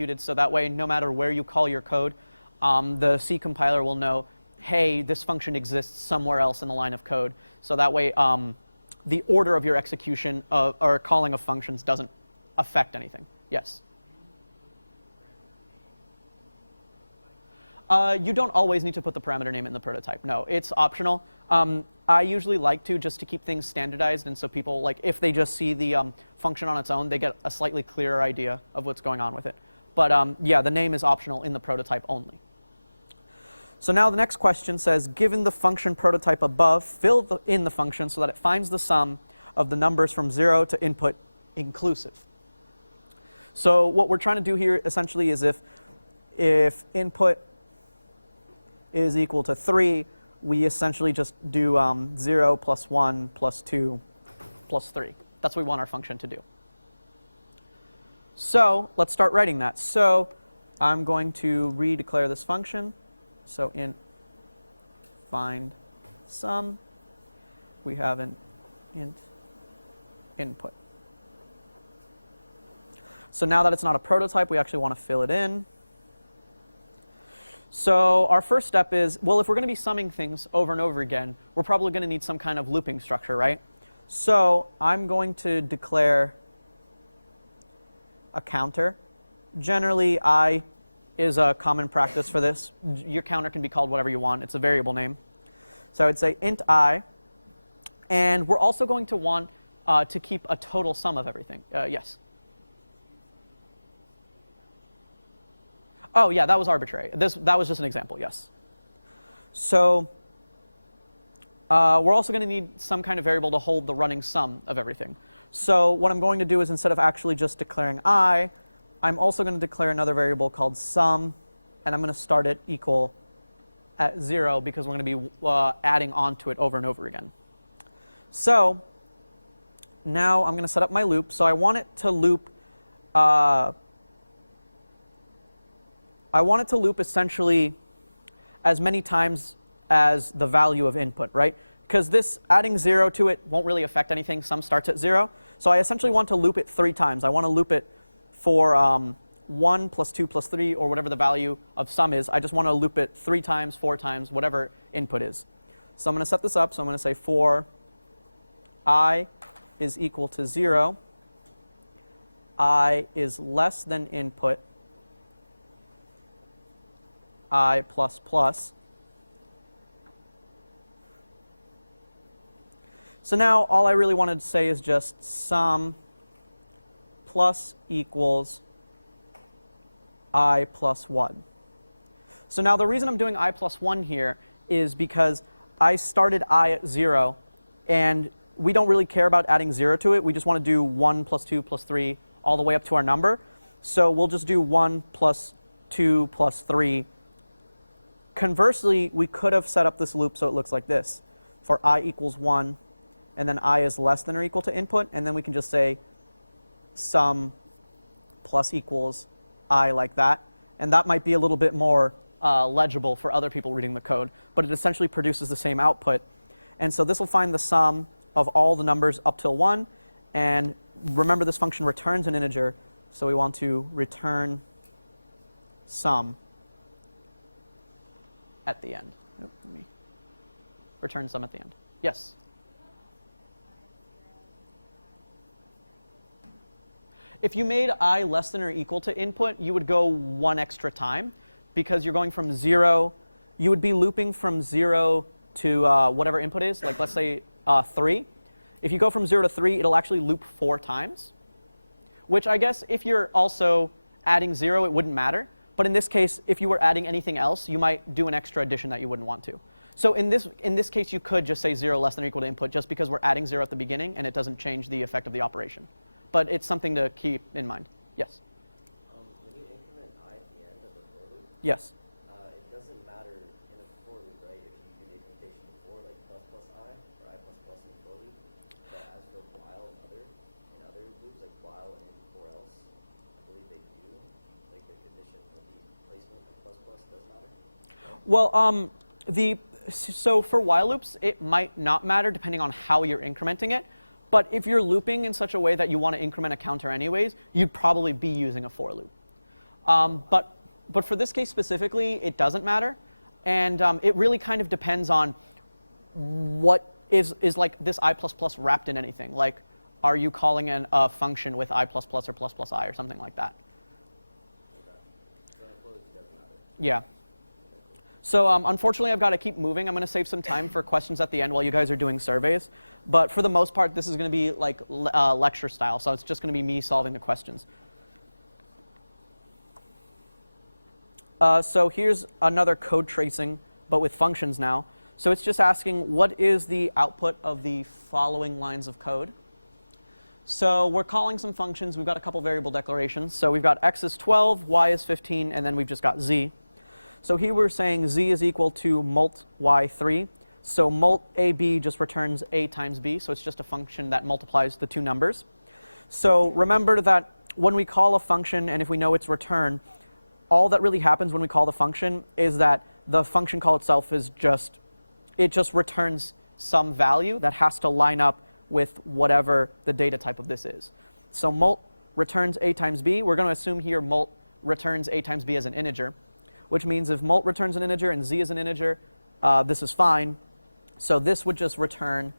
executed, so that way no matter where you call your code, the C compiler will know, hey, this function exists somewhere else in the line of code. So that way the order of your execution or calling of functions doesn't affect anything. Yes? You don't always need to put the parameter name in the prototype. No, it's optional. I usually like to, just to keep things standardized, and so people, like, if they just see the function on its own, they get a slightly clearer idea of what's going on with it. But yeah, the name is optional in the prototype only. So now the next question says, given the function prototype above, fill in the function so that it finds the sum of the numbers from 0 to input inclusive. So what we're trying to do here essentially is if input is equal to 3, we essentially just do 0 plus 1 plus 2 plus 3. That's what we want our function to do. So let's start writing that. So I'm going to redeclare this function. So int find sum, we have an int input. So now that it's not a prototype, we actually want to fill it in. So our first step is, well, if we're going to be summing things over and over again, we're probably going to need some kind of looping structure, right? So I'm going to declare a counter. Generally, I is a common practice for this. Your counter can be called whatever you want. It's a variable name. So I would say int I. And we're also going to want to keep a total sum of everything. Yes? Oh, yeah, that was arbitrary. That was just an example, yes. So we're also going to need some kind of variable to hold the running sum of everything. So what I'm going to do is, instead of actually just declaring I, I'm also going to declare another variable called sum, and I'm going to start it equal at 0 because we're going to be adding on to it over and over again. So now I'm going to set up my loop. So I want it to loop essentially as many times as the value of input, right? Because this adding 0 to it won't really affect anything. Sum starts at 0. So I essentially want to loop it 3 times. I want to loop it for 1 plus 2 plus 3, or whatever the value of sum is. I just want to loop it 3 times, 4 times, whatever input is. So I'm going to set this up. So I'm going to say for I is equal to 0, I is less than input, I plus plus. So now all I really wanted to say is just sum plus equals I plus 1. So now the reason I'm doing I plus 1 here is because I started I at 0, and we don't really care about adding 0 to it. We just want to do 1 plus 2 plus 3 all the way up to our number. So we'll just do 1 plus 2 plus 3. Conversely, we could have set up this loop so it looks like this. For I equals 1, and then I is less than or equal to input, and then we can just say sum plus equals I like that. And that might be a little bit more legible for other people reading the code, but it essentially produces the same output. And so this will find the sum of all the numbers up till 1. And remember, this function returns an integer, so we want to return sum at the end. Nope, let me return sum at the end. Yes? If you made I less than or equal to input, you would go 1 extra time, because you're going from 0. You would be looping from 0 to whatever input is, like let's say 3. If you go from 0 to 3, it'll actually loop 4 times, which I guess if you're also adding 0, it wouldn't matter. But in this case, if you were adding anything else, you might do an extra addition that you wouldn't want to. So in this case, you could just say 0 less than or equal to input, just because we're adding 0 at the beginning, and it doesn't change the effect of the operation. But it's something to keep in mind. Yes? When you increment I at the end of the for loop, Yes. it doesn't matter in a for loop, right, if you do the implementation before, like plus plus I, or I plus plus in a for loop. But as for while and other loops, like while and for else, I believe they do. Like the condition of the placement of plus plus does matter. Well, so for while loops, it might not matter depending on how you're incrementing it. But if you're looping in such a way that you want to increment a counter anyways, you'd probably be using a for loop. But for this case specifically, it doesn't matter. And it really kind of depends on what is like this I++ wrapped in anything. Like, are you calling a function with I++ or ++ I or something like that? Yeah. So unfortunately, I've got to keep moving. I'm going to save some time for questions at the end while you guys are doing surveys. But for the most part, this is going to be like lecture style. So it's just going to be me solving the questions. So here's another code tracing, but with functions now. So it's just asking, what is the output of the following lines of code? So we're calling some functions. We've got a couple variable declarations. So we've got x is 12, y is 15, and then we've just got z. So here we're saying z is equal to molt y3. So molt ab just returns a times b. So it's just a function that multiplies the two numbers. So remember that when we call a function, and if we know its return, all that really happens when we call the function is that the function call itself is it just returns some value that has to line up with whatever the data type of this is. So molt returns a times b. We're going to assume here molt returns a times b as an integer, which means if molt returns an integer and z is an integer, this is fine. So this would just return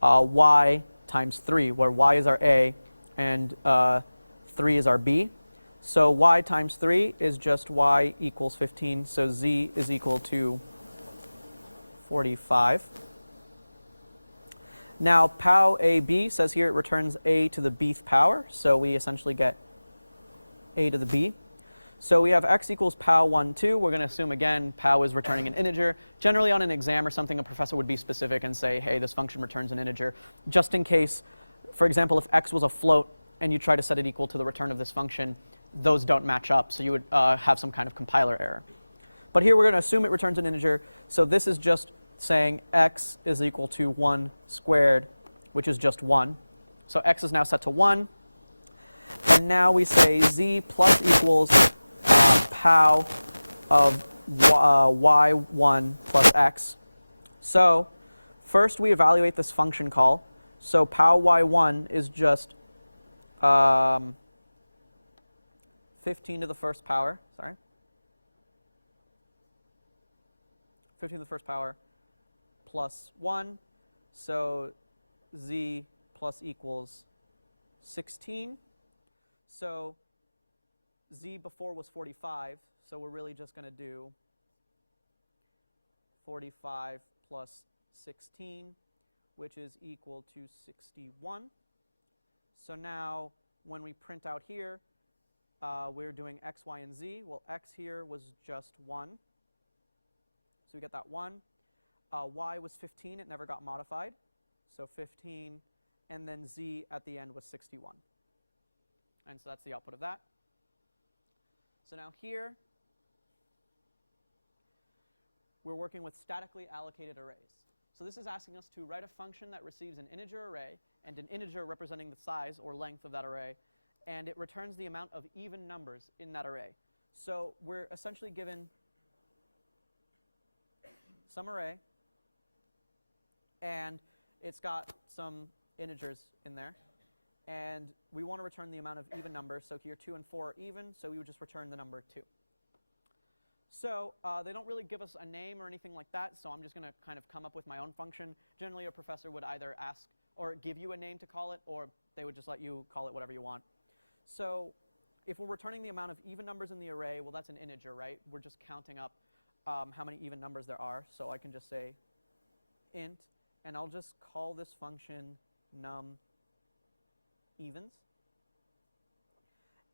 y times 3, where y is our a and 3 is our b. So y times 3 is just y equals 15, so z is equal to 45. Now pow ab says here it returns a to the bth power, so we essentially get a to the b. So we have x equals pow 1, 2. We're going to assume, again, pow is returning an integer. Generally on an exam or something, a professor would be specific and say, hey, this function returns an integer, just in case, for example, if x was a float and you try to set it equal to the return of this function, those don't match up, so you would have some kind of compiler error. But here we're going to assume it returns an integer, so this is just saying x is equal to 1 squared, which is just 1. So x is now set to 1. And now we say z plus equals pow of y1 plus x. So first we evaluate this function call. So pow y1 is just 15 to the first power, 15 to the first power plus 1. So z plus equals 16. So z before was 45, so we're really just going to do 45 plus 16, which is equal to 61. So now when we print out here, we're doing x, y, and z. Well, x here was just 1, so we get that 1. Y was 15, it never got modified, so 15, and then z at the end was 61. And so that's the output of that. So now here, we're working with statically allocated arrays. So this is asking us to write a function that receives an integer array and an integer representing the size or length of that array, and it returns the amount of even numbers in that array. So we're essentially given some array, and it's got some integers in there. And we want to return the amount of even numbers. So here 2 and 4 are even, so we would just return the number 2. So they don't really give us a name or anything like that, so I'm just going to kind of come up with my own function. Generally, a professor would either ask or give you a name to call it, or they would just let you call it whatever you want. So if we're returning the amount of even numbers in the array, well, that's an integer, right? We're just counting up how many even numbers there are. So I can just say int, and I'll just call this function num evens.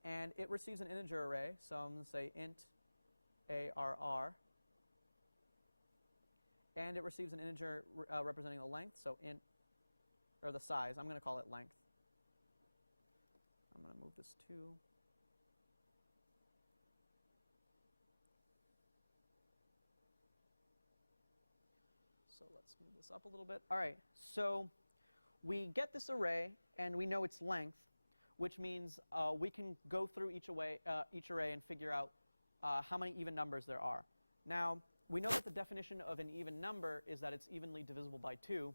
And it receives an integer array, so I'm going to say int arr. And it receives an integer representing the length, so int, or the size. I'm going to call it length. I'm going to move this 2. So let's move this up a little bit. All right, so we get this array, and we know its length, which means we can go through each array and figure out how many even numbers there are. Now, we know that the definition of an even number is that it's evenly divisible by 2,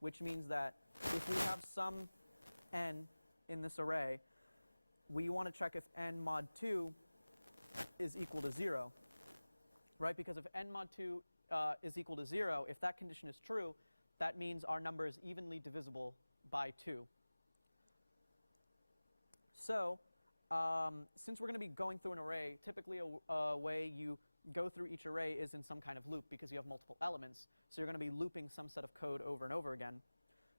which means that if we have some n in this array, we want to check if n mod 2 is equal to 0, right? Because if n mod 2 is equal to 0, if that condition is true, that means our number is evenly divisible by 2. So since we're going to be going through an array, typically a way you go through each array is in some kind of loop because you have multiple elements. So you're going to be looping some set of code over and over again.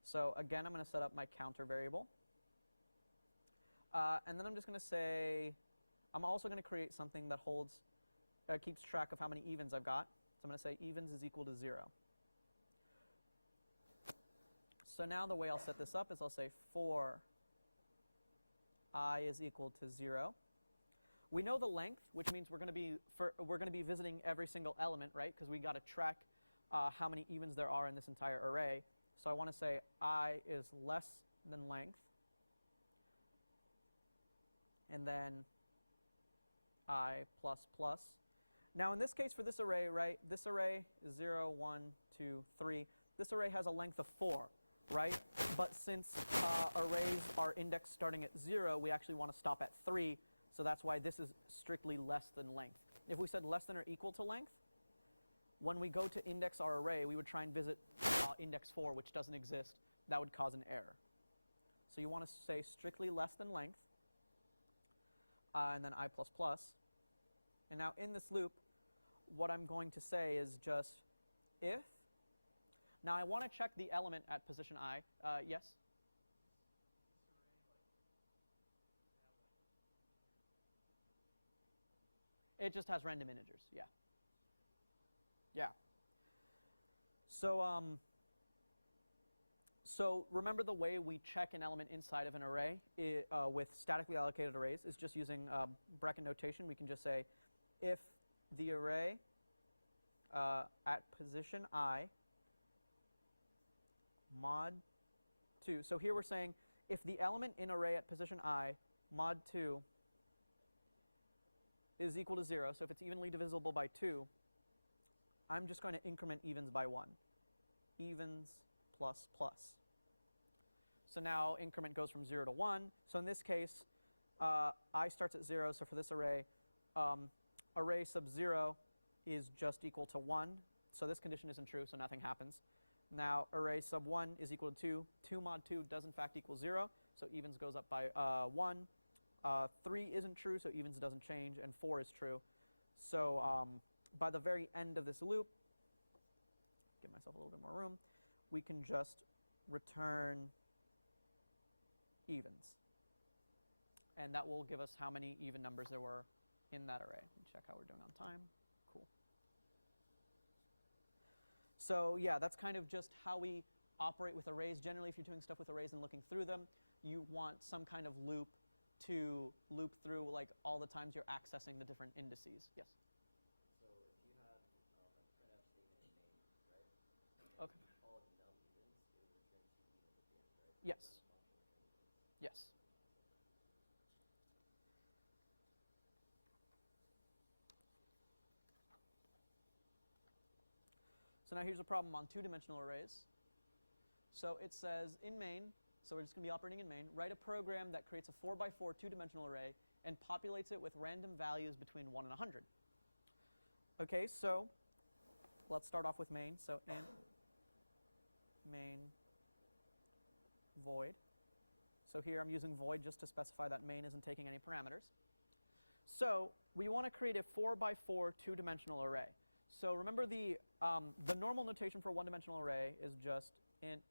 So again, I'm going to set up my counter variable. And then I'm just going to say, I'm also going to create something that keeps track of how many evens I've got. So I'm going to say evens is equal to 0. So now the way I'll set this up is I'll say for I is equal to 0. We know the length, which means we're going to be visiting every single element, right? Because we got to track how many evens there are in this entire array. So I want to say I is less than length, and then I plus plus. Now in this case for this array, right? This array is 0, 1, 2, 3. This array has a length of 4, right? But since arrays are indexed starting at 0, we actually want to stop at 3. So that's why this is strictly less than length. If we said less than or equal to length, when we go to index our array, we would try and visit index 4, which doesn't exist. That would cause an error. So you want to say strictly less than length, and then I plus plus. And now in this loop, what I'm going to say is just if. Now I want to check the element at position I. Yes? It just has random integers, yeah. Yeah. So, so remember the way we check an element inside of an array with statically allocated arrays is just using bracket notation. We can just say if the array at position I mod 2. So here we're saying if the element in array at position I mod 2 is equal to 0, so if it's evenly divisible by 2, I'm just going to increment evens by 1. Evens plus plus. So now increment goes from 0 to 1. So in this case, I starts at 0. So for this array, array sub 0 is just equal to 1. So this condition isn't true, so nothing happens. Now array sub 1 is equal to 2. 2 mod 2 does in fact equal 0. So evens goes up by 1. 3 isn't true, so evens doesn't change, and 4 is true. So by the very end of this loop, give myself a little bit more room, we can just return evens. And that will give us how many even numbers there were in that array. Let me check how we're doing on time. Cool. So yeah, that's kind of just how we operate with arrays. Generally, if you're doing stuff with arrays and looking through them, you want some kind of loop to loop through like all the times you're accessing the different indices. Yes? So if you have a printf statement in main, right? Okay. All num evens, it would return 2 evens at the end, right? Yes. Run the function, return evens. Yes. So now here's a problem on two-dimensional arrays. So it says in main, so we're just going to be operating in main, write a program that creates a 4x4 two-dimensional array and populates it with random values between 1 and 100. Okay, so let's start off with main. So int main void. So here I'm using void just to specify that main isn't taking any parameters. So we want to create a 4x4 two-dimensional array. So remember the normal notation for a one-dimensional array is just int,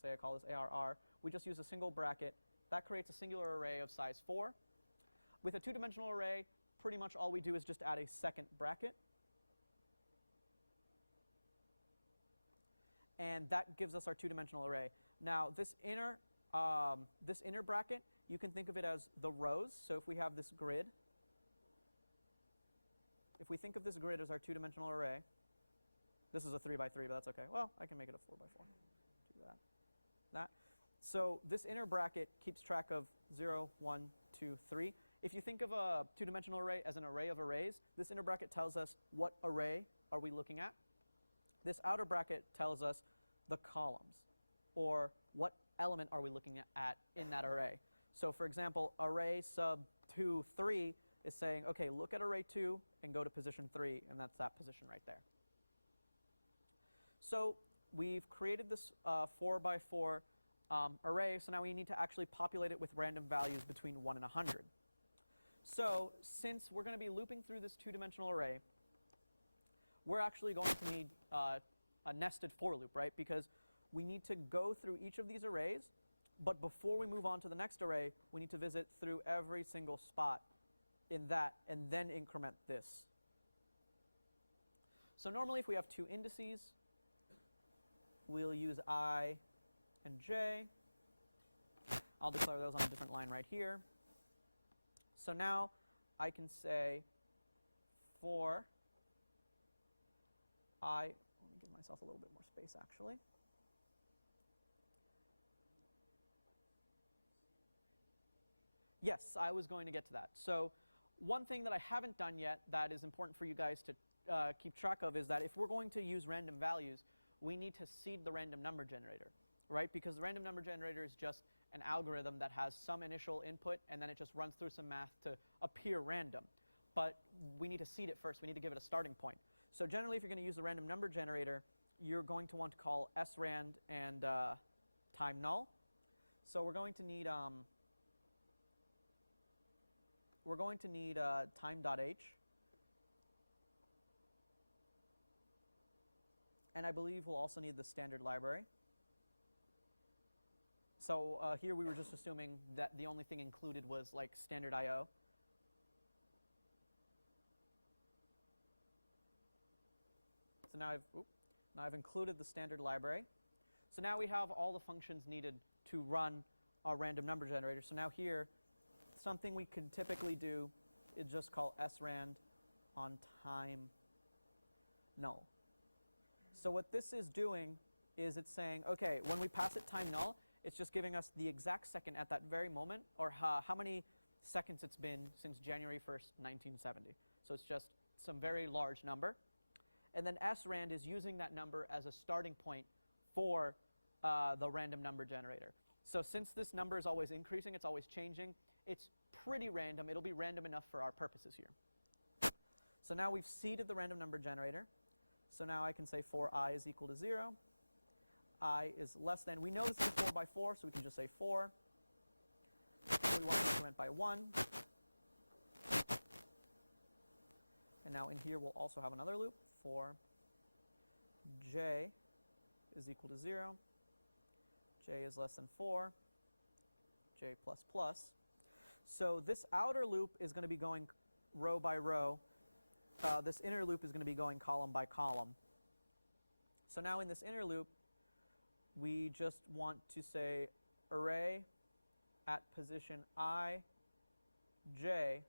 say I call this ARR. We just use a single bracket. That creates a singular array of size 4. With a two-dimensional array, pretty much all we do is just add a second bracket. And that gives us our two-dimensional array. Now this inner bracket, you can think of it as the rows. So if we have this grid, if we think of this grid as our two-dimensional array, this is a 3x3, but that's okay. Well, I can make it a 4x4. Do that. So this inner bracket keeps track of 0, 1, 2, 3. If you think of a two-dimensional array as an array of arrays, this inner bracket tells us what array are we looking at. This outer bracket tells us the columns, or what element are we looking at in that array. So for example, array sub 2, 3 is saying, okay, look at array 2 and go to position 3, and that's that position right there. So we've created this 4 by 4 array, so now we need to actually populate it with random values between 1 and 100. So since we're going to be looping through this two-dimensional array, we're actually going to need a nested for loop, right? Because we need to go through each of these arrays, but before we move on to the next array, we need to visit through every single spot in that and then increment this. So normally if we have two indices, we'll use I and j. I'll declare those on a different line right here. So now I can say for I, let me give myself a little bit more space actually. Yes, I was going to get to that. So one thing that I haven't done yet that is important for you guys to keep track of is that if we're going to use random values, we need to seed the random number generator, right? Because the random number generator is just an algorithm that has some initial input and then it just runs through some math to appear random. But we need to seed it first. We need to give it a starting point. So generally, if you're going to use the random number generator, you're going to want to call srand and time null. So we're going to need time.h. And I believe we'll also need the standard library. So here we were just assuming that the only thing included was like standard I/O. So now I've included the standard library. So now we have all the functions needed to run our random number generator. So now here, something we could typically do is just call srand on time null. So what this is doing is it's saying, okay, when we pass it time null, it's just giving us the exact second at that very moment, or how many seconds it's been since January 1st, 1970. So it's just some very large number. And then srand is using that number as a starting point for the random number generator. So since this number is always increasing, it's always changing, it's pretty random. It'll be random enough for our purposes here. So now we've seeded the random number generator. So now I can say for I is equal to 0. I is less than, we know this is a 4 by 4, so we can just say 4. We want to increment by 1. And now in here we'll also have another loop for j is equal to 0. J is less than 4. J plus plus. So this outer loop is going to be going row by row. This inner loop is going to be going column by column. So now in this inner loop, we just want to say array at position I, j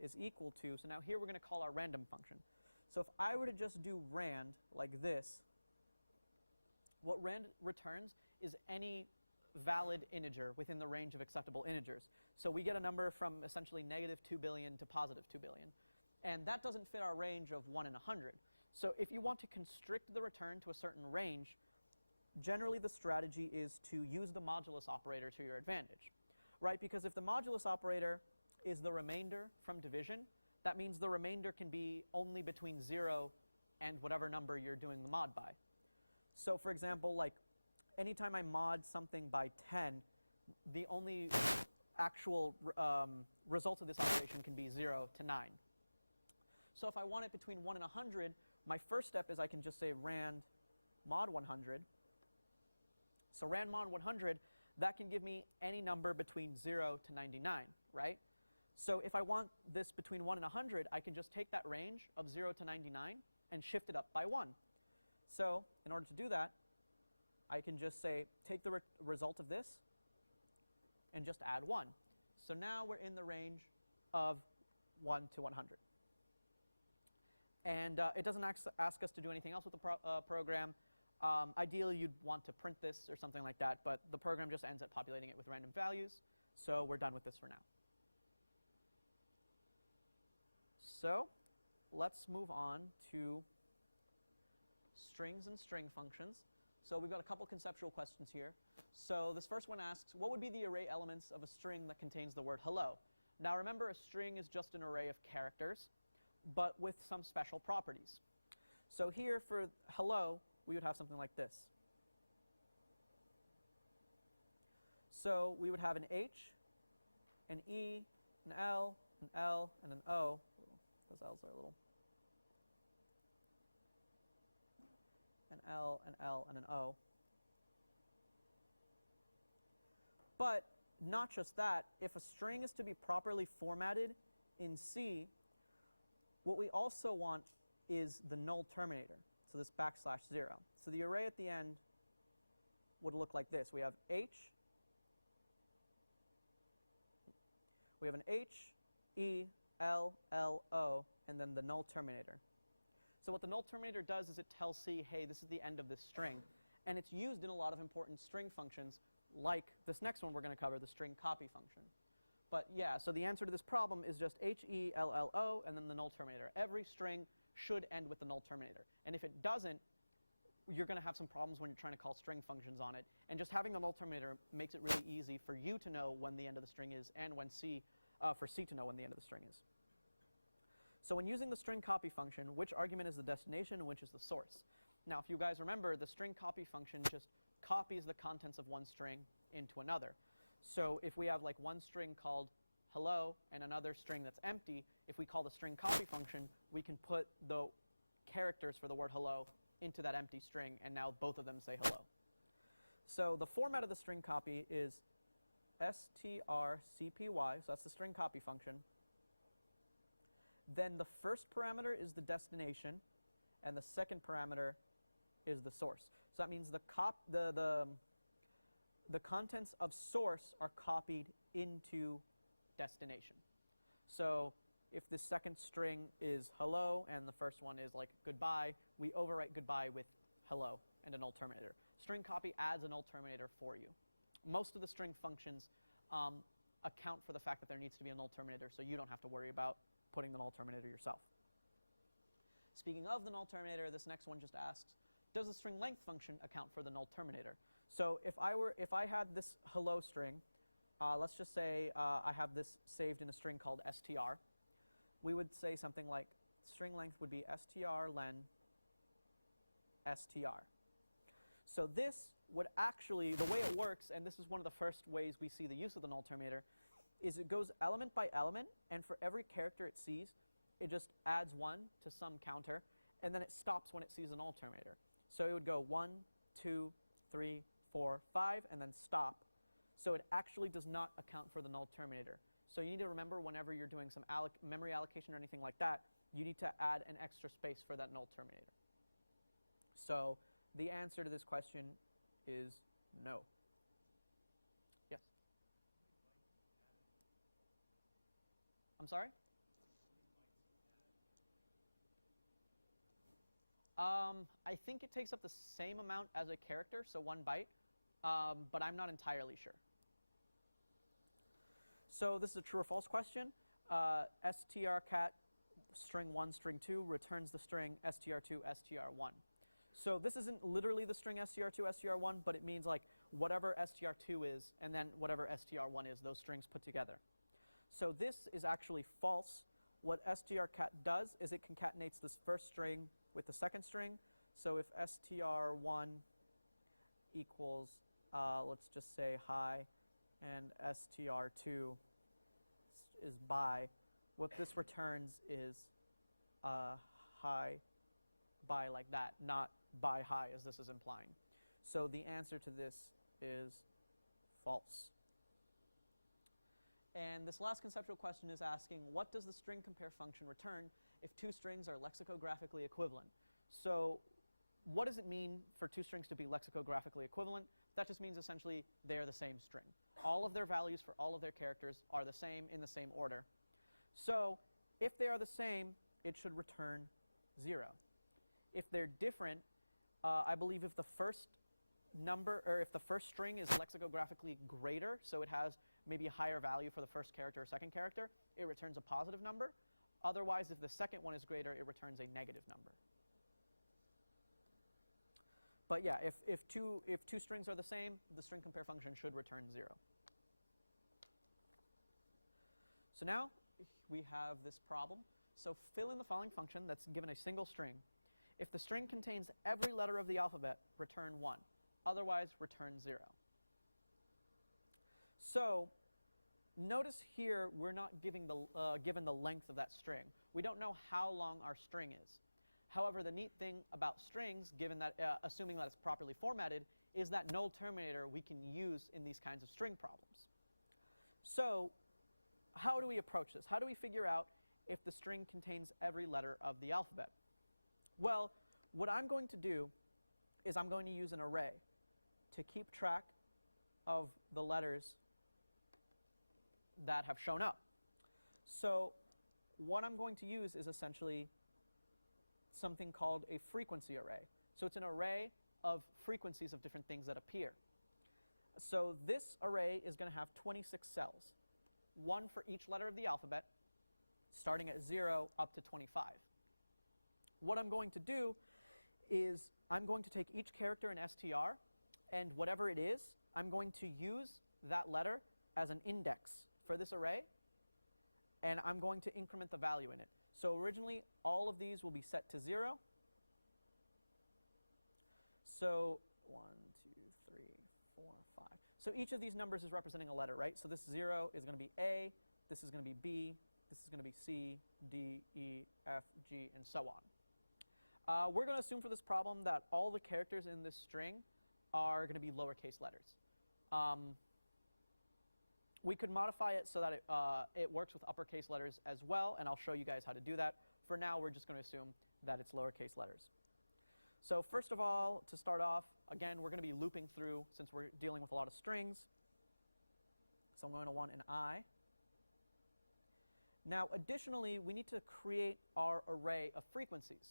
is equal to, so now here we're going to call our random function. So if I were to just do rand like this, what rand returns is any valid integer within the range of acceptable integers. So we get a number from essentially negative 2 billion to positive 2 billion. And that doesn't fit our range of 1 in 100. So if you want to constrict the return to a certain range, generally the strategy is to use the modulus operator to your advantage, right? Because if the modulus operator is the remainder from division, that means the remainder can be only between 0 and whatever number you're doing the mod by. So for example, like anytime I mod something by 10, the only actual result of this operation can be 0 to 9. So if I want it between 1 and 100, my first step is I can just say rand mod 100. So rand mod 100, that can give me any number between 0 to 99, right? So if I want this between 1 and 100, I can just take that range of 0 to 99 and shift it up by 1. So in order to do that, I can just say, take the result of this and just add 1. So now we're in the range of 1 to 100. And it doesn't ask us to do anything else with the program. Ideally, you'd want to print this or something like that, but the program just ends up populating it with random values. So we're done with this for now. So let's move on to strings and string functions. So we've got a couple conceptual questions here. So this first one asks, what would be the array elements of a string that contains the word hello? Now remember, a string is just an array of characters, but with some special properties. So here for hello, we would have something like this. So we would have an H, an E, an L, and an O. Those L's are a little. An L, and an O. But not just that, if a string is to be properly formatted in C, what we also want is the null terminator, so this \0. So the array at the end would look like this. We have H, we have an H, E, L, O, and then the null terminator. So what the null terminator does is it tells C, hey, this is the end of this string. And it's used in a lot of important string functions, like this next one we're going to cover, the string copy function. But yeah, so the answer to this problem is just H, E, L, O, and then the null terminator. Every string should end with the null terminator. And if it doesn't, you're going to have some problems when you're trying to call string functions on it. And just having the null terminator makes it really easy for you to know when the end of the string is, and when for C to know when the end of the string is. So when using the string copy function, which argument is the destination and which is the source? Now, if you guys remember, the string copy function just copies the contents of one string into another. So if we have like one string called hello and another string that's empty, if we call the string copy function, we can put the characters for the word hello into that empty string, and now both of them say hello. So the format of the string copy is strcpy, so that's the string copy function. Then the first parameter is the destination, and the second parameter is the source. So that means the contents of source are copied into destination. So if the second string is hello and the first one is like goodbye, we overwrite goodbye with hello and a null terminator. String copy adds a null terminator for you. Most of the string functions account for the fact that there needs to be a null terminator, so you don't have to worry about putting the null terminator yourself. Speaking of the null terminator, this next one just asks, does the string length function account for the null terminator? So if I had this hello string, let's just say I have this saved in a string called str, we would say something like string length would be strlen str. So this would actually, the way it works, and this is one of the first ways we see the use of the null terminator, is it goes element by element, and for every character it sees, it just adds 1 to some counter, and then it stops when it sees a null terminator. So it would go 1, 2, 3, 4, 5, and then stop. So it actually does not account for the null terminator. So you need to remember whenever you're doing some memory allocation or anything like that, you need to add an extra space for that null terminator. So the answer to this question is no. Yes? I'm sorry? I think it takes up the same amount as a character, so 1 byte, but I'm not entirely sure. So this is a true or false question. strcat string 1, string 2 returns the string str2, str1. So this isn't literally the string str2, str1, but it means like whatever str2 is and then whatever str1 is, those strings put together. So this is actually false. What strcat does is it concatenates this first string with the second string. So if str1 equals, let's just say hi, and str2 is bye, what this returns is hi, bye like that, not bye hi as this is implying. So the answer to this is false. And this last conceptual question is asking, what does the string compare function return if two strings are lexicographically equivalent? So what does it mean for two strings to be lexicographically equivalent? That just means essentially they're the same string. All of their values for all of their characters are the same in the same order. So if they are the same, it should return 0. If they're different, I believe if the first number, or if the first string is lexicographically greater, so it has maybe a higher value for the first character or second character, it returns a positive number. Otherwise, if the second one is greater, it returns a negative number. But yeah, if two strings are the same, the string compare function should return 0. So now we have this problem. So fill in the following function that's given a single string. If the string contains every letter of the alphabet, return 1. Otherwise, return 0. So notice here we're not given the length of that string. We don't know how long our string is. However, the neat thing about strings, given that, assuming that it's properly formatted, is that null terminator we can use in these kinds of string problems. So how do we approach this? How do we figure out if the string contains every letter of the alphabet? Well, what I'm going to do is I'm going to use an array to keep track of the letters that have shown up. So what I'm going to use is essentially something called a frequency array. So it's an array of frequencies of different things that appear. So this array is going to have 26 cells, one for each letter of the alphabet, starting at 0 up to 25. What I'm going to do is I'm going to take each character in str, and whatever it is, I'm going to use that letter as an index for this array, and I'm going to increment the value in it. So originally, all of these will be set to 0. So 1, 2, 3, 4, 5. So each of these numbers is representing a letter, right? So this 0 is going to be A, this is going to be B, this is going to be C, D, E, F, G, and so on. We're going to assume for this problem that all the characters in this string are going to be lowercase letters. We could modify it so that it works with uppercase letters as well, and I'll show you guys how to do that. For now, we're just going to assume that it's lowercase letters. So first of all, to start off, again, we're going to be looping through since we're dealing with a lot of strings. So I'm going to want an I. Now, additionally, we need to create our array of frequencies.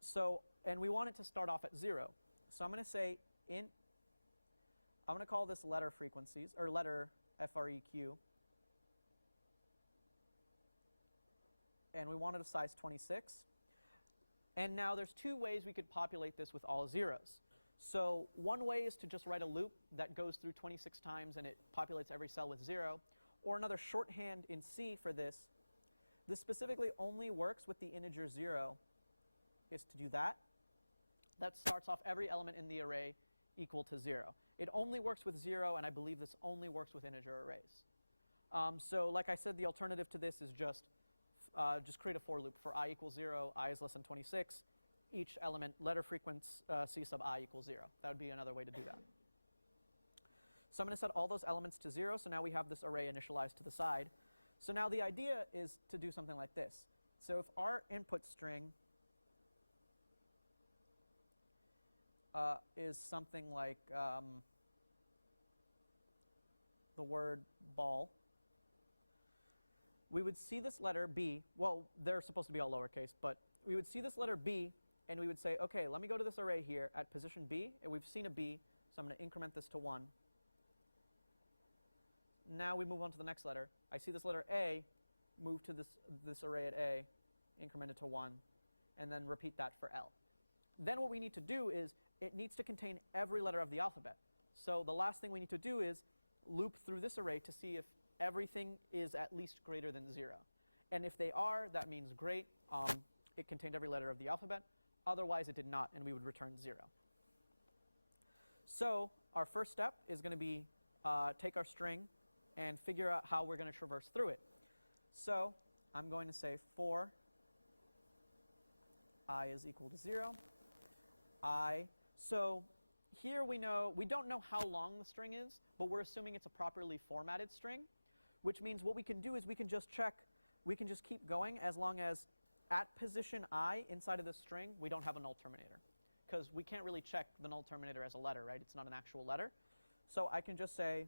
So, and we want it to start off at 0. So I'm going to say I'm going to call this letter frequencies, or letter FREQ. And we want it of size 26. And now there's two ways we could populate this with all zeros. So one way is to just write a loop that goes through 26 times and it populates every cell with 0. Or another shorthand in C for this. This specifically only works with the integer 0, is to do that. That starts off every element in the array equal to 0. It only works with 0, and I believe this only works with integer arrays. So like I said, the alternative to this is just create a for loop. For I equals 0, I is less than 26. Each element, letter frequency sub I equals 0. That would be another way to do that. So I'm going to set all those elements to 0. So now we have this array initialized to the side. So now the idea is to do something like this. So if our input string is something like the word ball, we would see this letter B. Well, they're supposed to be all lowercase, but we would see this letter B, and we would say, OK, let me go to this array here at position B. And we've seen a B, so I'm going to increment this to 1. Now we move on to the next letter. I see this letter A, move to this array at A, increment it to 1, and then repeat that for L. Then what we need to do is it needs to contain every letter of the alphabet. So the last thing we need to do is loop through this array to see if everything is at least greater than 0. And if they are, that means great. It contained every letter of the alphabet. Otherwise, it did not, and we would return 0. So our first step is going to be take our string and figure out how we're going to traverse through it. So I'm going to say for I is equal to 0. So here we don't know how long the string is, but we're assuming it's a properly formatted string, which means what we can do is we can just keep going as long as at position I inside of the string, we don't have a null terminator. Because we can't really check the null terminator as a letter, right? It's not an actual letter. So I can just say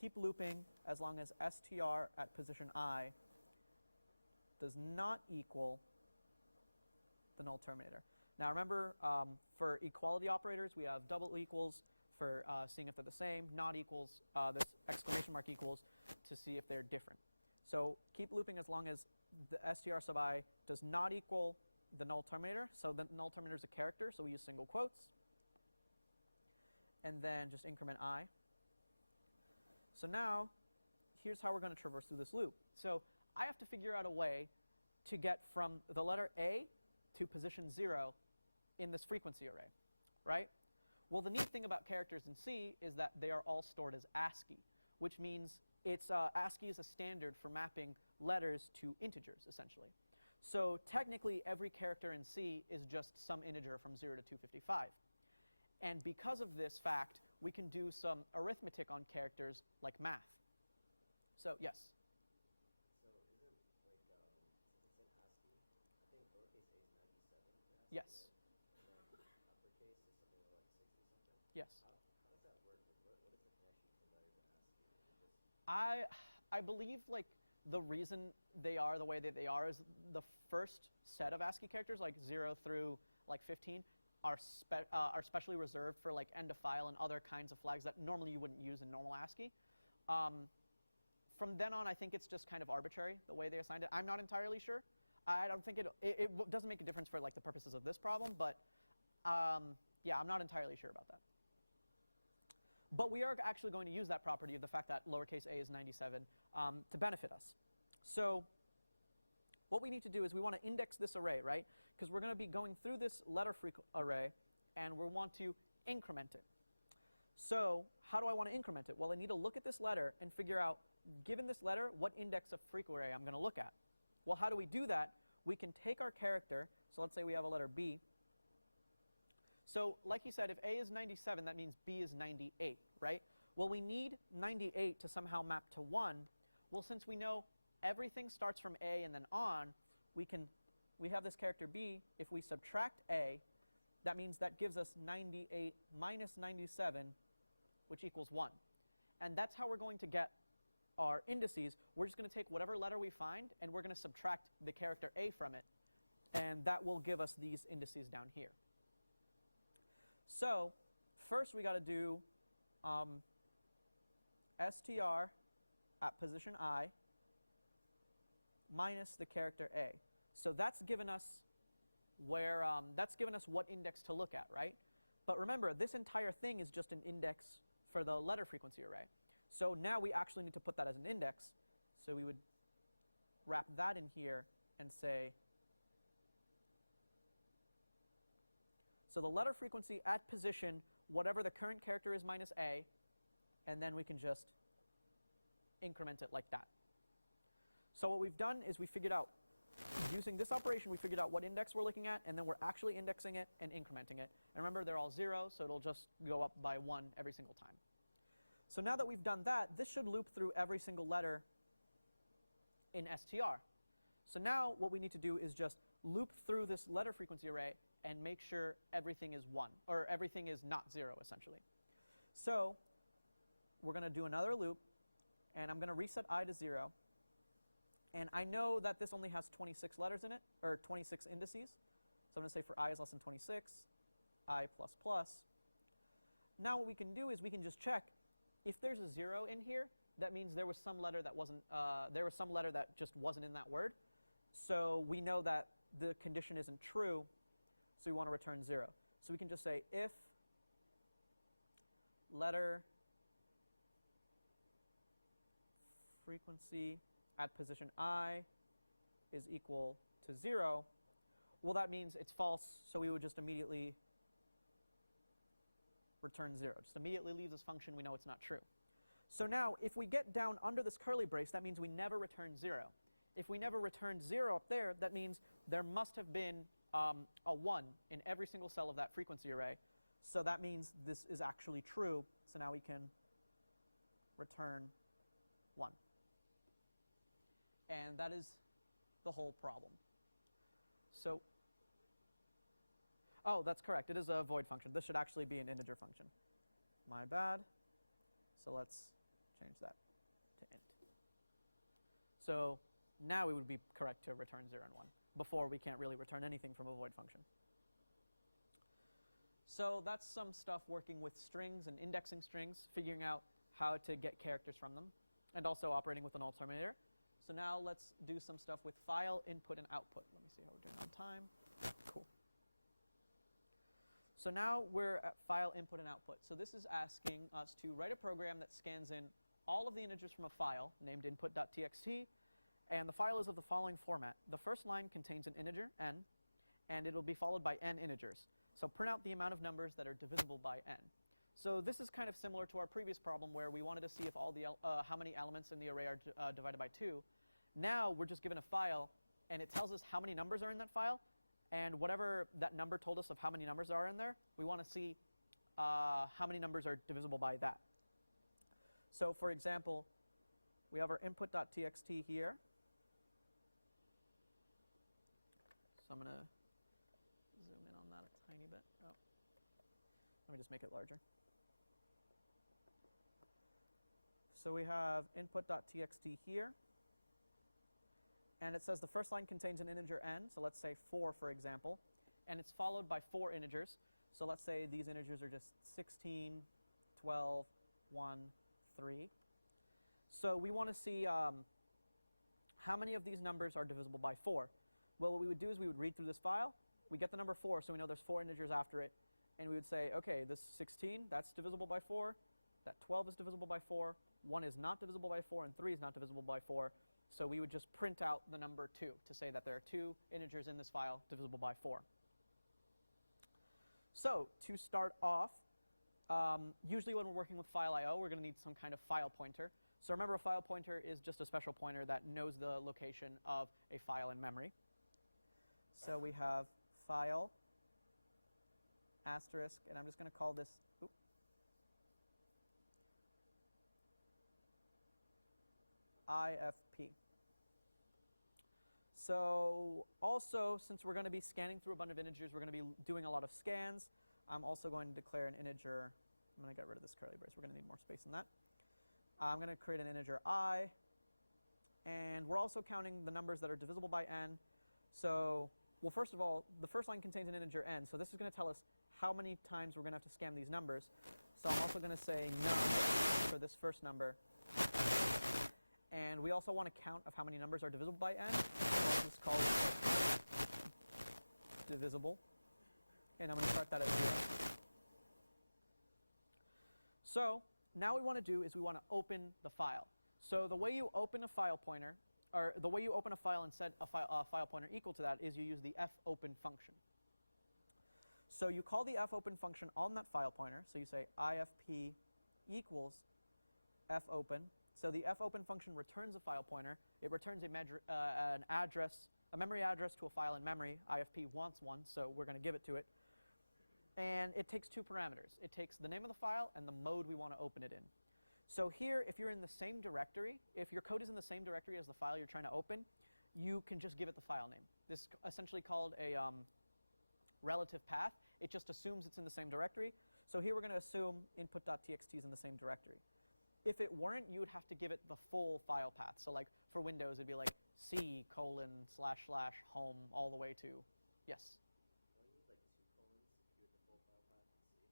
keep looping as long as str at position I does not equal the null terminator. Now remember, for equality operators, we have double equals for seeing if they're the same, not equals, this exclamation mark equals to see if they're different. So keep looping as long as the str sub I does not equal the null terminator. So the null terminator is a character, so we use single quotes. and then just increment I. So now, here's how we're going to traverse through this loop. So I have to figure out a way to get from the letter A to position 0 in this frequency array, right? Well, the neat thing about characters in C is that they are all stored as ASCII, which means ASCII is a standard for mapping letters to integers, essentially. So technically, every character in C is just some integer from 0 to 255. And because of this fact, we can do some arithmetic on characters like math. So yes? So is it like, since it's in ASCII, I think lowercase a is 97 in ASCII, Yes. right? And then uppercase is something like 60 something? Yes. How does that work? Like, what is the connection between letters and ASCII? Is it just I believe like the reason they are the way that they are is the first set of ASCII characters, like 0 through like 15, are specially reserved for like end of file and other kinds of flags that normally you wouldn't use in normal ASCII. From then on, I think it's just kind of arbitrary the way they assigned it. I'm not entirely sure. I don't think it doesn't make a difference for like the purposes of this problem, but yeah, I'm not entirely sure about that. But we are actually going to use that property of the fact that lowercase a is 97 to benefit us. So what we need to do is we want to index this array, right? Because we're going to be going through this letter array, and we want to increment it. So how do I want to increment it? Well, I need to look at this letter and figure out, given this letter, what index of freq array I'm going to look at. Well, how do we do that? We can take our character. So let's say we have a letter B. So like he said, if A is 97, that means B is 98, right? Well, we need 98 to somehow map to 1. Well, since we know everything starts from A and then on, we have this character B. If we subtract A, that means that gives us 98 minus 97, which equals 1. And that's how we're going to get our indices. We're just going to take whatever letter we find, and we're going to subtract the character A from it. And that will give us these indices down here. So first we got to do str at position I minus the character A. So that's given us what index to look at, right? But remember, this entire thing is just an index for the letter frequency array. So now we actually need to put that as an index. So we would wrap that in here and say, so the letter frequency at position, whatever the current character is minus A, and then we can just increment it like that. So what we've done is we figured out, using this operation, we figured out what index we're looking at, and then we're actually indexing it and incrementing it. And remember, they're all 0, so it'll just go up by 1 every single time. So now that we've done that, this should loop through every single letter in str. So now what we need to do is just loop through this letter frequency array and make sure everything is 1, or everything is not 0, essentially. So we're going to do another loop, and I'm going to reset I to 0. And I know that this only has 26 letters in it, or 26 indices. So I'm going to say for I is less than 26, I plus plus. Now what we can do is we can just check if there's a 0 in here. That means there was some letter that wasn't. There was some letter that just wasn't in that word. So we know that the condition isn't true. So we want to return 0. So we can just say if letter frequency at position I is equal to 0, well, that means it's false, so we would just immediately return 0. Just immediately leave this function, we know it's not true. So now, if we get down under this curly brace, that means we never return 0. If we never returned 0 up there, that means there must have been a 1 in every single cell of that frequency array. So that means this is actually true, so now we can return 1. And that is the whole problem. So, oh, that's correct. It is a void function. This should actually be an integer function. My bad. So let's change that to int. So now we would be correct to return 0 and 1. Before, we can't really return anything from a void function. So that's some stuff working with strings and indexing strings, figuring out how to get characters from them, and also operating with an alternator. So now let's do some stuff with file, input, and output. Let me see how we're doing on time. Cool. So now we're at file input and output. So this is asking us to write a program that scans in all of the integers from a file named input.txt, and the file is of the following format. The first line contains an integer, n, and it'll be followed by n integers. So print out the amount of numbers that are divisible by n. So this is kind of similar to our previous problem where we wanted to see if all the how many elements in the array are divided by 2. Now we're just given a file, and it tells us how many numbers are in that file, and whatever that number told us of how many numbers are in there, we want to see how many numbers are divisible by that. So for example, we have our input.txt here. So I'm going to zoom in on that a tiny bit. Oh. Let me just make it larger. So we have input.txt here. And it says the first line contains an integer n, so let's say 4, for example. And it's followed by 4 integers. So let's say these integers are just 16, 12, 1, 3. So we want to see how many of these numbers are divisible by 4. Well, what we would do is we would read through this file. We get the number 4, so we know there's 4 integers after it. And we would say, OK, this 16, that's divisible by 4. That 12 is divisible by 4. 1 is not divisible by 4, and 3 is not divisible by 4. So we would just print out the number 2 to say that there are 2 integers in this file divisible by 4. So to start off, usually when we're working with file I/O, we're going to need some kind of file pointer. So remember, a file pointer is just a special pointer that knows the location of a file in memory. So we have file asterisk, and I'm just going to call this IFP. So also, since we're going to be scanning through a bunch of integers, we're going to be doing a lot of scans. I'm also going to declare an integer. I'm going to get rid of this curly brace. We're going to need more space than that. I'm going to create an integer I. And we're also counting the numbers that are divisible by n. So, well, first of all, the first line contains an integer n. So this is going to tell us how many times we're going to have to scan these numbers. So I'm also going to say none for this first number. And we also want to count of how many numbers are divisible by n. So I'll just call it divisible. And I'm going to start that at 0. So now what we want to do is we want to open the file. So the way you open a file pointer, or the way you open a file and set a file pointer equal to that is you use the fopen function. So you call the fopen function on that file pointer. So you say ifp equals fopen. So the fopen function returns a file pointer. It returns an address, a memory address to a file in memory. IFP wants one, so we're going to give it to it. And it takes 2 parameters. It takes the name of the file and the mode we want to open it in. So here, if you're in the same directory, if your code is in the same directory as the file you're trying to open, you can just give it the file name. This is essentially called a relative path. It just assumes it's in the same directory. So here we're going to assume input.txt is in the same directory. If it weren't, you would have to give it the full file path. So like for Windows, it'd be like C://home all the way to, yes? Don't you need like 2 colons if you get the full file path in C?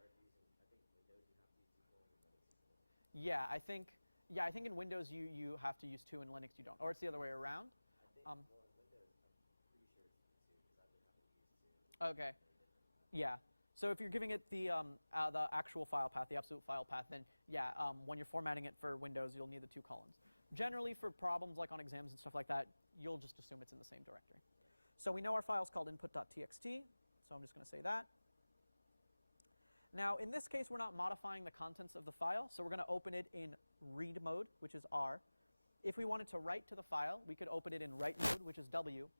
Or if you're using, I think Windows, you have to use 2 colons in Linux. I think in Windows you have to use 2, in Linux you don't. Or it's the other way around. I think, well, in Windows, I'm pretty sure it's 2 because I've been having to use 2. Okay. Yeah. So if you're giving it the actual file path, the absolute file path, then yeah, when you're formatting it for Windows, you'll need the 2 colons. Generally, for problems like on exams and stuff like that, you'll just assume it's in the same directory. So we know our file is called input.txt, so I'm just going to say that. Now, in this case, we're not modifying the contents of the file, so we're going to open it in read mode, which is R. If we wanted to write to the file, we could open it in write mode, which is W.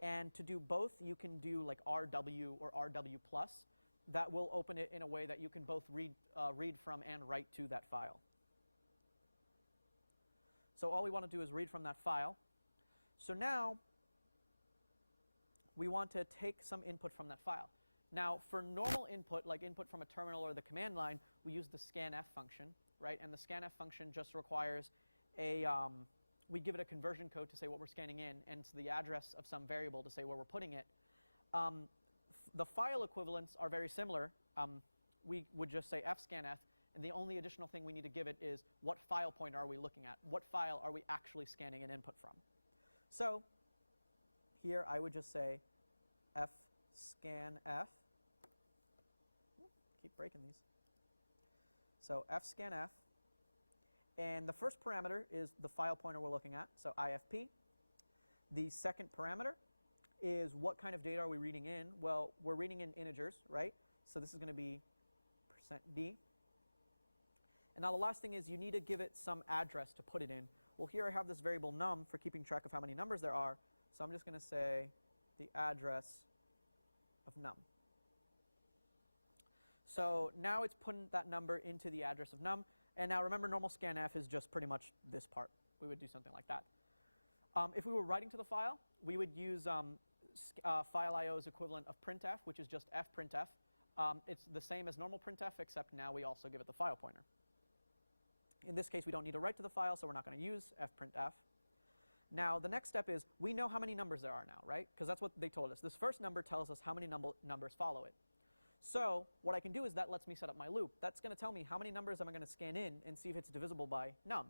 And to do both, you can do like RW or RW+. That will open it in a way that you can both read from and write to that file. So all we want to do is read from that file. So now we want to take some input from that file. Now for normal input, like input from a terminal or the command line, we use the scanf function, right? And the scanf function just requires we give it a conversion code to say what we're scanning in, and the address of some variable to say where we're putting it. The file equivalents are very similar. We would just say fscanf, and the only additional thing we need to give it is what file pointer are we looking at? What file are we actually scanning an input from? So here I would just say fscanf keep breaking these. So fscanf, and the first parameter is the file pointer we're looking at, so IFP. The second parameter is what kind of data are we reading in? Well, we're reading in integers, right? So this is going to be %d. And now the last thing is you need to give it some address to put it in. Well, here I have this variable num for keeping track of how many numbers there are. So I'm just going to say the address of num. So now it's putting that number into the address of num. And now remember, normal scanf is just pretty much this part. We would do something like that. If we were writing to the file, we would use file IO's equivalent of printf, which is just fprintf. It's the same as normal printf, except now we also give it the file pointer. In this case, we don't need to write to the file, so we're not going to use fprintf. Now, the next step is we know how many numbers there are now, right? Because that's what they told us. This first number tells us how many numbers follow it. So what I can do is that lets me set up my loop. That's going to tell me how many numbers am I going to scan in and see if it's divisible by num.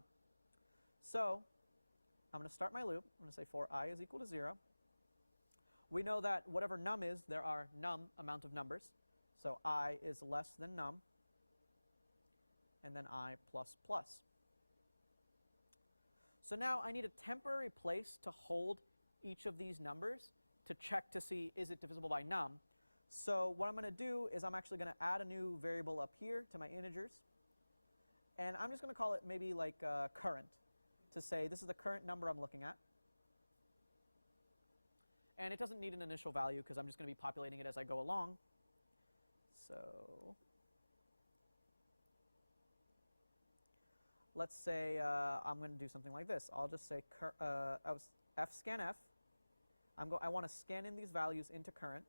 So I'm going to start my loop. I'm going to say for I is equal to 0. We know that whatever num is, there are num amount of numbers. So I is less than num, and then I plus plus. So now I need a temporary place to hold each of these numbers to check to see is it divisible by num. So what I'm going to do is I'm actually going to add a new variable up here to my integers. And I'm just going to call it maybe like current to say this is the current number I'm looking at. And it doesn't need an initial value because I'm just going to be populating it as I go along. So let's say I'm going to do something like this. I'll just say fscanf. I want to scan in these values into current.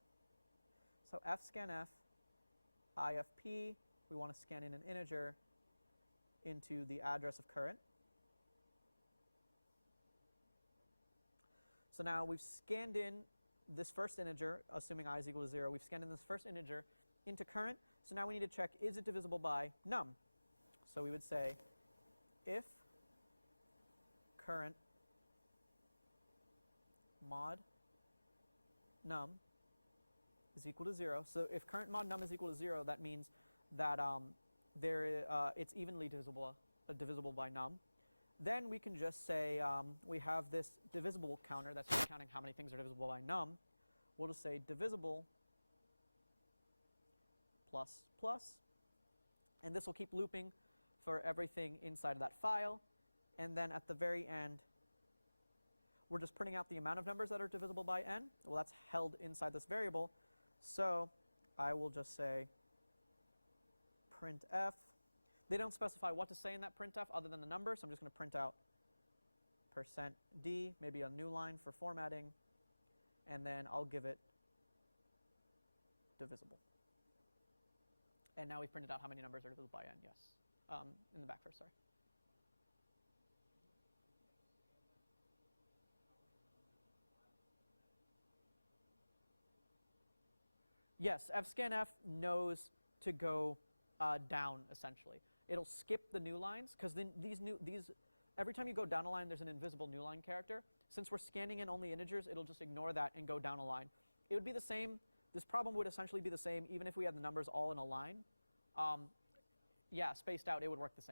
So fscanf IFP, we want to scan in an integer into the address of current. So now we've scanned in this first integer, assuming I is equal to 0. We've scanned in this first integer into current. So now we need to check, is it divisible by num? So we would say if current mod num is equal to 0. So if current mod num is equal to 0, that means that it's evenly divisible by num. Then we can just say we have this divisible counter that's just counting how many things are divisible by num. We'll just say divisible plus plus. And this will keep looping for everything inside of that file. And then at the very end, we're just printing out the amount of numbers that are divisible by n. Well, that's held inside this variable. So I will just say printf. They don't specify what to say in that printf other than the number, so I'm just going to print out %d, maybe a new line for formatting, and then I'll give it divisible. And now we've printed out how many numbers are divisible by n, yes. In the back first, sorry. Yes, fscanf knows to go down, essentially. It'll skip the new lines, because then every time you go down a line, there's an invisible new line character. Since we're scanning in only integers, it'll just ignore that and go down a line. It would be the same. This problem would essentially be the same even if we had the numbers all in a line. Yeah, spaced out, it would work the same.